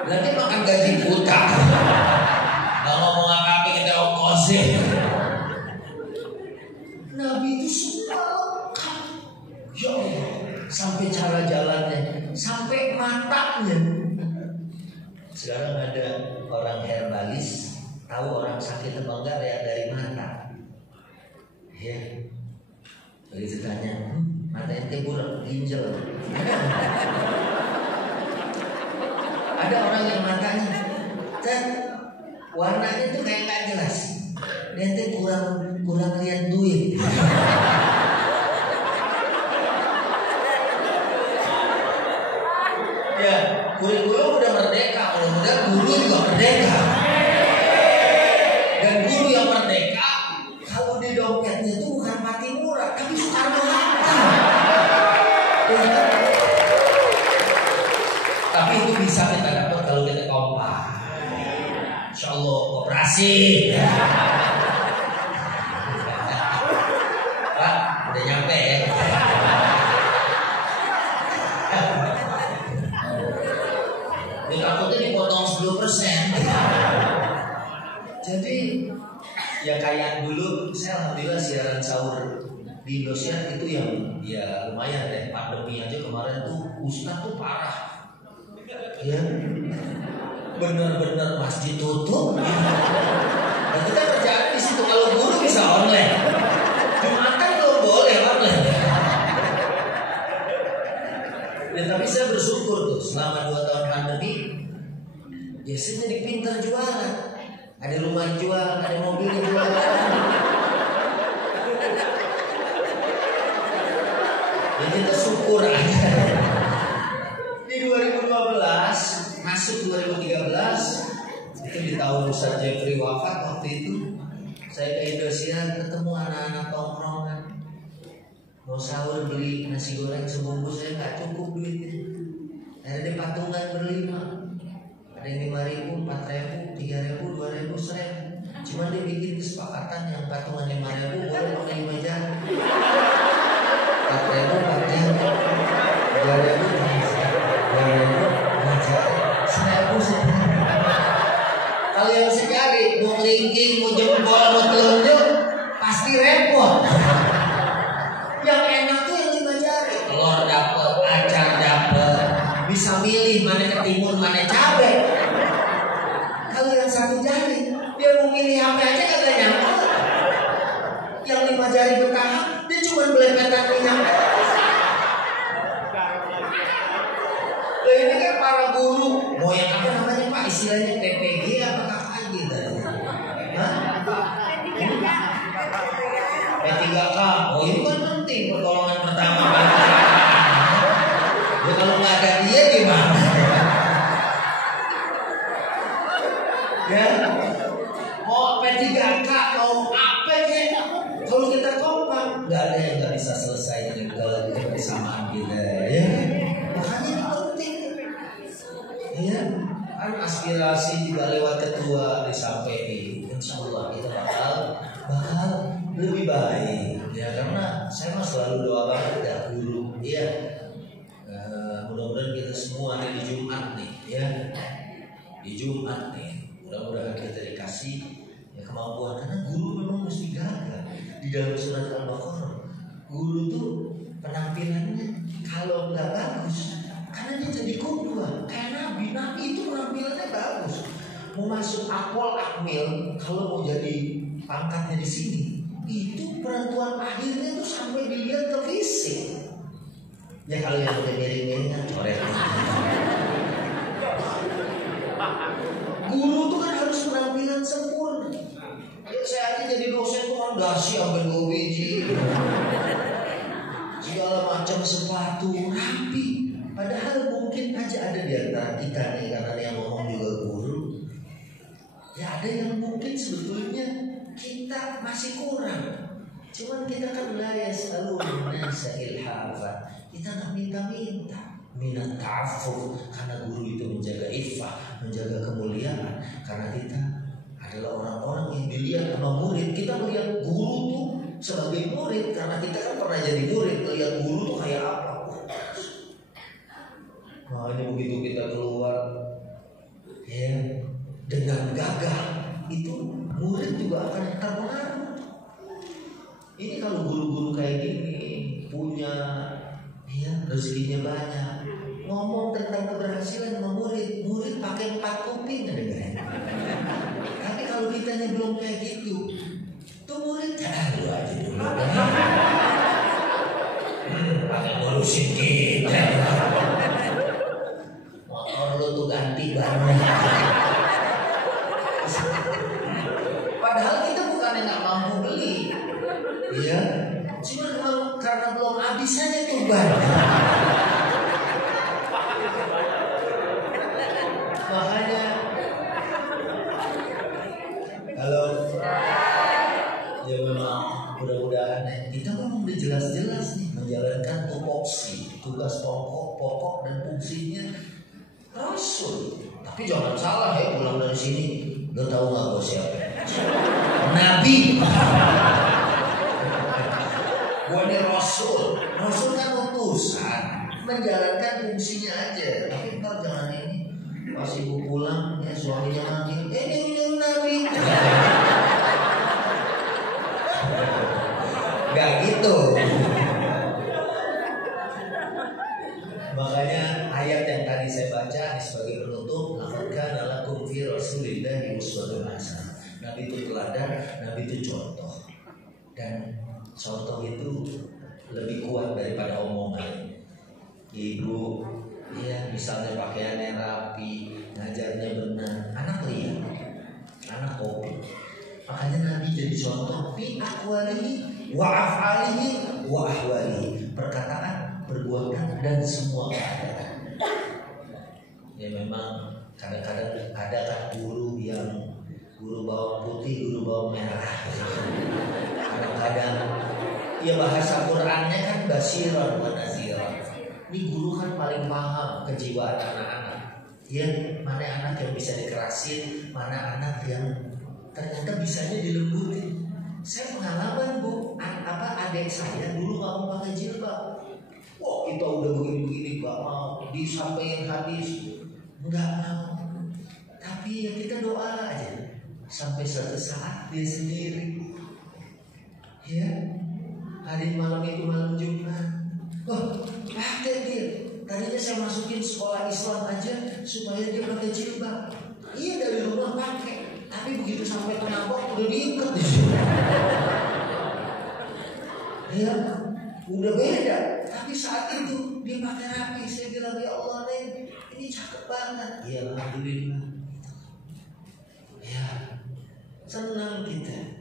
Nanti makan gaji buta. Nggak ngomong apa-apa kita ongkosin. Nabi itu semua lengkap. Ya Allah, sampai cara jalannya, sampai matanya. Sekarang ada orang herbalis, tahu orang sakit apa enggak lihat dari mata. Ya, begitu tanya, mata ente buruk, ginjal. Ada orang yang matanya, warnanya tuh kayak nggak jelas. Ente kurang lihat duit. Ya, kurikulum udah merdeka, mudah-mudahan guru juga merdeka. Dan guru yang merdeka, kalau di dompetnya itu bukan mati murah, tapi Soekarno-Hatta. Tapi itu bisa kita dapat kalau kita kompak. Insya Allah operasi. Pak, udah nyampe ya. Ini takutnya dipotong 10%. Jadi ya kayak dulu saya alhamdulillah siaran sahur di Indosiar itu yang ya lumayan deh. Pandemi aja kemarin tuh Ustaz tuh parah. Ya bener-bener masjid tutup. Nah, kita kerjaan di situ. Kalau guru bisa online, Jumatan belum boleh online. Ya, tapi saya bersyukur tuh selama 2 tahun pandemi, ya saya jadi pintar jualan. Ada rumah jual, ada mobil jual. Ya kita syukur aja. Di 2012 masuk 2013 itu di tahun Ustaz Jeffrey wafat waktu itu, saya ke Indosiar ketemu anak-anak tongkrongan. Mau sahur beli nasi goreng sebungkus saya nggak cukup duitnya. Ada di patungan berlima. Ada yang 5.000, 4.000, 3.000, 2.000, 1.000. Cuma dia bikin kesepakatan yang patungan 5.000 boleh pakai 5 jam. 4.000, 4 jam. 2.000, 2.000, 5 jam. 1.000. Kalau yang sekali mau kelingking, mau jempol, mau telunjuk, pasti repot. Yang enak tuh yang 5 jari. Telur dapet, acar dapet, bisa milih mana ke timur, mana cabai. Kalau yang 1 jari, dia mau milih apa aja kagak nyampe. Yang 5 jari bertahap, dia cuma belepetan minyak. Nah, ini kan para guru, mau yang apa namanya Pak? Istilahnya PPG apa KKG tadi? Hah? P3K, oh itu kan penting pertolongan pertama. Ya kalau nggak ada dia gimana? Ya, mau P3K, mau apa ya? Kalau kita kompak, nggak ada yang nggak bisa selesai dengan kalau kita bersamaan kita, ya. Makanya ini penting, ya. Kan aspirasi juga lewat ketua disampaikan. Insya Allah kita bakal lebih baik, ya, karena saya mah selalu doa banget ya guru, ya. Mudah-mudahan kita semua nih di Jumat nih, ya, di Jumat nih, mudah-mudahan kita dikasih ya kemampuan, karena guru memang mesti gagah. Di dalam surat Al-Baqarah, guru tuh penampilannya kalau nggak bagus, karena dia jadi kudwah kayak nabi itu penampilannya bagus. Mau masuk akpol akmil, kalau mau jadi pangkatnya di sini, itu penentuan akhirnya tuh sampai dilihat ke fisik. Ya kalau yang udah miring-miring kan coret. Guru tuh kan harus penampilan sempurna. Ya, saya aja jadi dosen tuh kan dasi sampai 2 biji. Segala macam sepatu rapi. Padahal mungkin aja ada di antara kita nih, karena yang ngomong juga guru. Ya ada yang mungkin sebetulnya kita masih kurang. Cuman kita kan ya selalu menasa ilhafa. Kita nggak minta-minta, minat ta'afuf, karena guru itu menjaga iffah, menjaga kemuliaan. Karena kita adalah orang-orang yang dilihat sama murid. Kita melihat guru tuh sebagai murid, karena kita kan pernah jadi murid. Melihat guru tuh kayak apa? Nah ini begitu kita keluar, ya, dengan gagah, itu murid juga akan terpengaruh. Ini kalau guru-guru kayak gini punya, ya, rezekinya banyak, ngomong tentang keberhasilan sama murid pakai 4 kuping dengerin. Tapi kalau kitanya belum kayak gitu, tuh murid lu aja dulu, pakai ngurusin kita. Motor lu tuh ganti banyak. Padahal kita bukannya nggak mampu beli, ya, cuma karena belum habis saja tuh banyak. Makanya kalau ya memang mudah-mudahan kita memang udah jelas-jelas nih menjalankan tupoksi, tugas pokok dan fungsinya Rasul. Tapi jangan salah ya, pulang dari sini lo tahu nggak gue siapa? Nabi. Gue ini Rasul. Rasul kan utusan, menjalankan fungsinya aja. Tapi ntar jangan ini pas ibu pulang ya suaminya manggil, ini Nabi. Gak gitu. Makanya ayat yang tadi saya baca sebagai penutup, laqad kana lakum fi rasulillahi uswatun hasanah. Nabi itu teladan, Nabi itu contoh. Dan contoh itu lebih kuat daripada omongan. Ibu, ya misalnya pakaiannya rapi, ngajarnya benar, anak lihat, anak kopi. Makanya Nabi jadi contoh fi aqwalihi wa af'alihi wa ahwalihi, perkataan, perbuatan dan semua keadaan. Ya memang kadang-kadang ada kan guru yang guru bawang putih, guru bawang merah. Kadang-kadang ya bahasa Qur'annya kan basiran wa naziran. Ini guru kan paling paham kejiwaan anak-anak. Ya, mana anak yang bisa dikerasin, mana anak yang ternyata bisanya dilembutin. Saya pengalaman Bu, adik saya dulu nggak mau pakai jilbab. Wah kita udah begini-begini nggak mau, disampaikan hadis nggak mau. Tapi ya kita doa aja sampai suatu saat dia sendiri. Ya, hari malam itu malam Jumat. Wah, pakai dia. Tadinya saya masukin sekolah Islam aja supaya dia pakai jilbab. Iya dari rumah pakai, tapi begitu sampai kenapa udah diikat di sini. Ya, udah beda. Tapi saat itu dia pakai rapi. Saya bilang ya Allah Nen, ini cakep banget. Ya alhamdulillah. Ya, senang kita.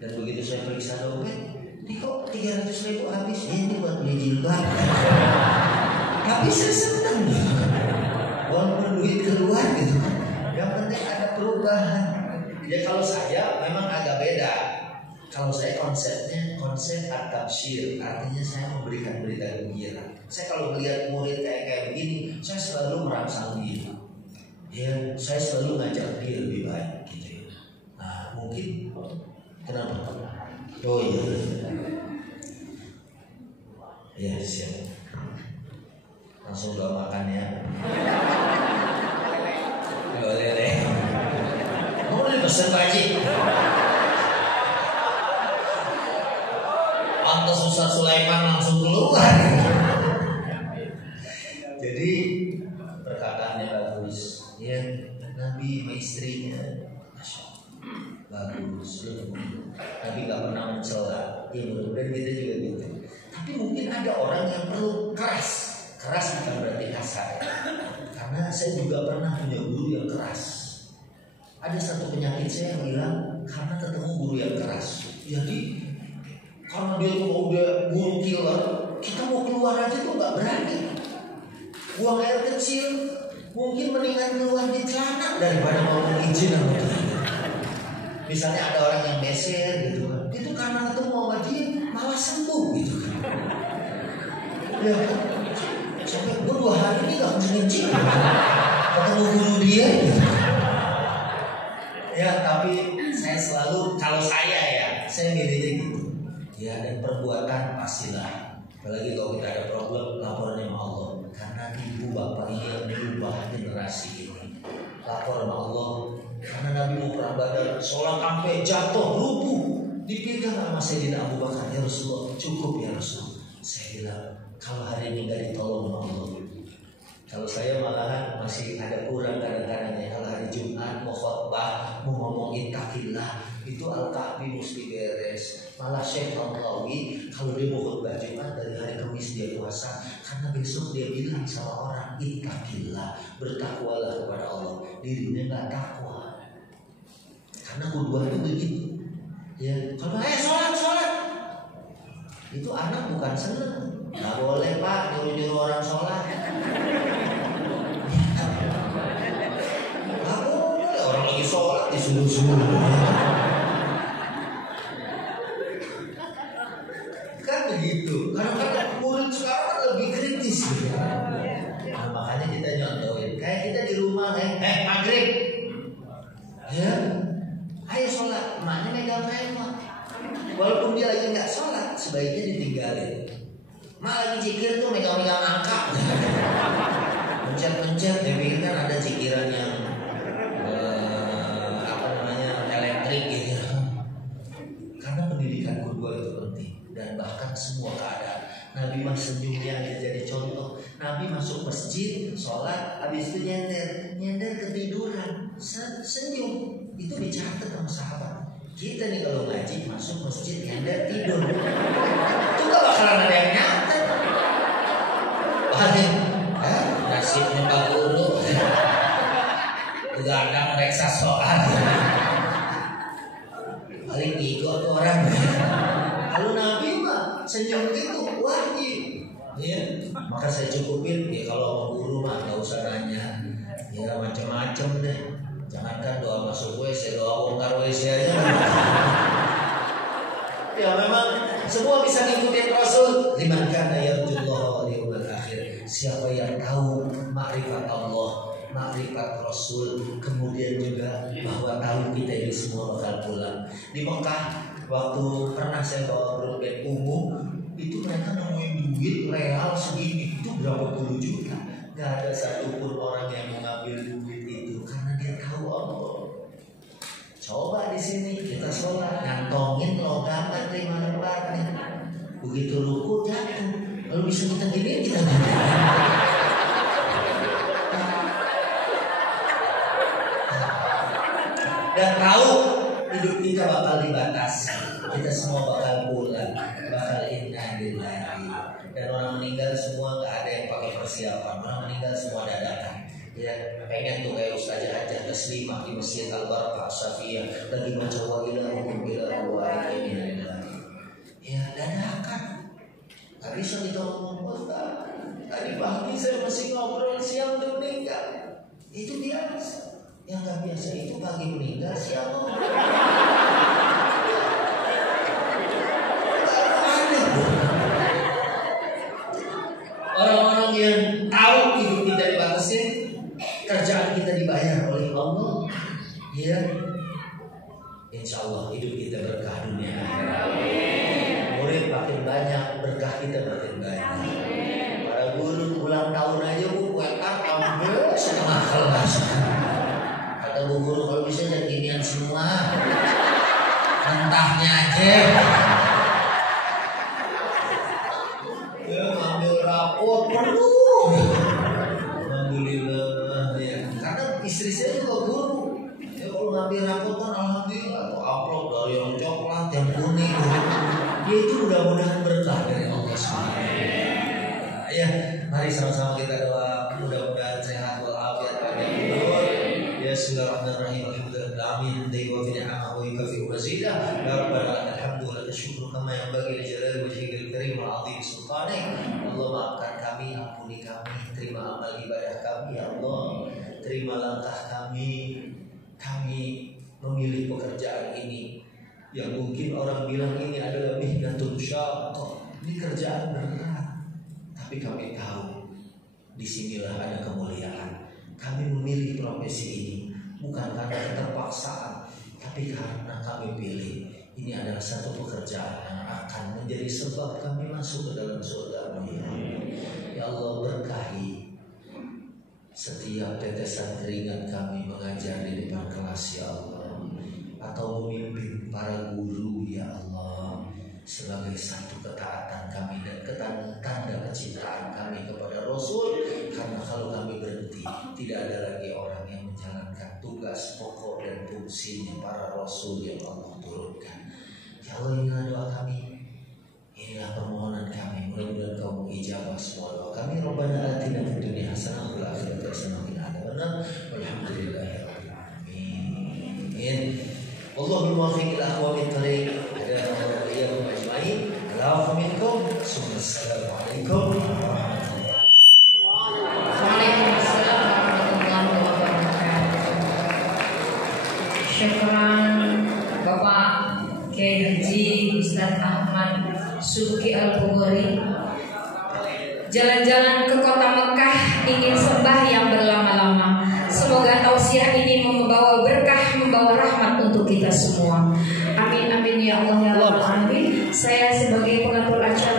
Dan begitu saya periksa dompet, ini kok 300.000 habis. Ini buat beli jilbab. Tapi saya senang gitu. Walaupun duit keluar gitu. Yang penting ada perubahan. Ya kalau saya memang agak beda. Kalau saya konsepnya konsep at-tabsyir, artinya saya memberikan berita gembira. Saya kalau melihat murid kayak begini, saya selalu merangsang dia. Ya, saya selalu ngajak dia lebih baik gitu ya. Nah, mungkin kenapa? Oh iya. Ya, siap. Langsung doa makan ya. Boleh deh. Mau dipesan Pak Haji? Pantas Ustaz Sulaiman langsung keluar. Jadi perkataannya bagus. Ya, Nabi sama istrinya, Masya Allah, bagus. Nabi gak pernah mencela. Ya mudah-mudahan kita juga gitu. Tapi mungkin ada orang yang perlu keras. Keras bukan berarti kasar. Karena saya juga pernah punya guru yang keras. Ada satu penyakit saya yang hilang karena ketemu guru yang keras. Jadi karena dia udah guru killer, kita mau keluar aja tuh nggak berani. Buang air kecil, mungkin mendingan keluar di celana daripada ngomong izin sama dia. Misalnya ada orang yang beser gitu kan, itu karena ketemu sama dia malah sembuh gitu kan. Ya kan? Sampai gue 2 hari ini gak kencing ketemu guru dia gitu. Ya tapi saya selalu, kalau saya milihnya gitu. Ya dan perbuatan pastilah. Apalagi kalau kita ada problem, laporannya sama Allah. Karena ibu bapak ini yang merubah generasi ini. Lapor sama Allah. Karena Nabi Muhammad Badar sholat sampai jatuh rubuh, dipegang sama Sayyidina Abu Bakar. Ya Rasulullah, cukup ya Rasulullah. Saya bilang, kalau hari ini gak ditolong sama Allah, kalau saya malahan masih ada kurang kadang-kadang ya. Kalau hari Jumat mau khotbah, mau ngomongin takillah, itu Al-Kahfi mesti beres. Malah Syekh Al-Qawi kalau dia mau khotbah Jumat dari hari Kamis dia puasa, karena besok dia bilang sama orang ittaqillah, bertakwalah kepada Allah. Dirinya gak takwa. Karena kedua itu begitu. Ya, kalau sholat, itu anak bukan seneng. Nggak boleh Pak nyuruh-nyuruh orang sholat. Nggak boleh, orang lagi sholat disuruh-suruh. Kan begitu. Karena murid sekarang lebih kritis gitu. Nah, makanya kita nyontohin. Kayak kita di rumah maghrib. Ya, ayo sholat. Emaknya megang kain Mak. Walaupun dia lagi nggak sholat, sebaiknya ditinggalin. Mak lagi cikir tuh megang-megang angka, pencet-pencet. Dia pikir kan ada cikiran yang elektrik gitu. Karena pendidikan kedua itu penting dan bahkan semua keadaan. Nabi mah senyumnya jadi contoh. Nabi masuk masjid, sholat, habis itu nyender ketiduran, senyum. Itu dicatat sama sahabat. Kita nih kalau ngaji masuk masjid nyender tidur. Itu gak bakalan ada yang nyatet. Nasibnya Pak Guru. Begadang reksa soal. Paling ngikut orang. Kalau Nabi mah senyum gitu wajib. Ya, maka saya cukupin ya kalau mau guru mah nggak usah nanya. Ya macam-macam deh. Jangankan doa masuk WC, doa bongkar WC aja. Ya memang semua bisa ngikutin Rasul. Liman kana yarjullaha wal yawmal akhir. Siapa yang tahu makrifat Allah, makrifat Rasul, kemudian juga bahwa tahu kita ini semua bakal pulang. Di Mekah waktu pernah saya bawa grup band umum, itu mereka nemuin duit real segini, itu berapa puluh juta. Gak ada satupun orang yang mengambil duit itu karena dia tahu Allah. Coba di sini kita sholat ngantongin logaman 5 lembar nih, begitu ruku jatuh, lalu bisa kita gini kita gini. Dan tahu hidup kita bakal dibatasi, kita semua bakal pulang, bakal inna lillahi. Dan orang meninggal semua gak ada yang pakai persiapan, orang meninggal semua dadakan. Ya, pengen tuh kayak Ustaz Hajah Taslimah di Masjid Al-Barakah Safiyah lagi baca wa ilahukum ilahu ini. Ya dadakan. Gak bisa ditolong Ustaz. Tadi pagi saya masih ngobrol, siang udah meninggal. Itu biasa. Yang gak biasa itu pagi meninggal, siang ngobrol. Orang-orang yang tahu hidup kita dibatasi, kerjaan kita dibayar oleh Allah, ya, insya Allah hidup kita berkah dunia. Murid makin banyak, berkah kita makin banyak. Para guru ulang tahun aja bu, ambil setengah kelas. Kata bu guru kalau bisa jangan ginian semua, mentahnya aja. Ya ngambil rapot penuh. Alhamdulillah ya. Karena istri saya juga guru. Ya kalau ngambil rapot kan alhamdulillah. Amplop dari yang coklat, yang kuning. Dia itu mudah-mudahan berkah dari Allah SWT. Ya, mari sama-sama kita doa mudah-mudahan sehat walafiat panjang umur. Ya bismillahirrahmanirrahim. Alhamdulillahirabbil alamin. Wa fi ni'amahu wa kafi mazidah. Ya rabbana alhamdu wa laka syukru kama yanbaghi li jalali wajhikal karim wa 'azimi sultanik. Allah maafkan kami, ampuni kami, terima amal ibadah kami ya Allah. Terima langkah kami. Kami memilih pekerjaan ini yang mungkin orang bilang ini adalah mihnatun syaqqah. Ini kerjaan berat. Tapi kami tahu disinilah ada kemuliaan. Kami memilih profesi ini bukan karena keterpaksaan, tapi karena kami pilih ini adalah satu pekerjaan yang akan menjadi sebab kami masuk ke dalam surga. Ya Allah berkahi setiap tetesan keringat kami mengajar di depan kelas ya Allah, atau memimpin para guru ya Allah, sebagai satu ketaatan kami dan tanda kecintaan kami kepada Rasul. Karena kalau kami berhenti, tidak ada lagi orang yang menjalankan tugas pokok dan fungsinya para Rasul yang Allah turunkan. Ya Allah, inilah doa kami, inilah permohonan kami. Mudah-mudahan Kau ijabah semua doa kami. Rabbana atina fid dunya hasanah wa fil akhirati hasanah wa qina adzabannar. Walhamdulillahirabbil alamin. Wallahul muwaffiq ila aqwamit thariq. Assalamualaikum warahmatullahi wabarakatuh. Waalaikumsalam warahmatullahi wabarakatuh. Syukran Bapak Kiai Haji Ustaz Ahmad Subki Al-Bukhari. Jalan-jalan ke kota Mekah ingin sembahyang berlama-lama. Semoga tausiah ini membawa berkah, membawa rahmat untuk kita semua. Amin amin ya Allah ya Rabbal alamin. Saya sebagai pengatur acara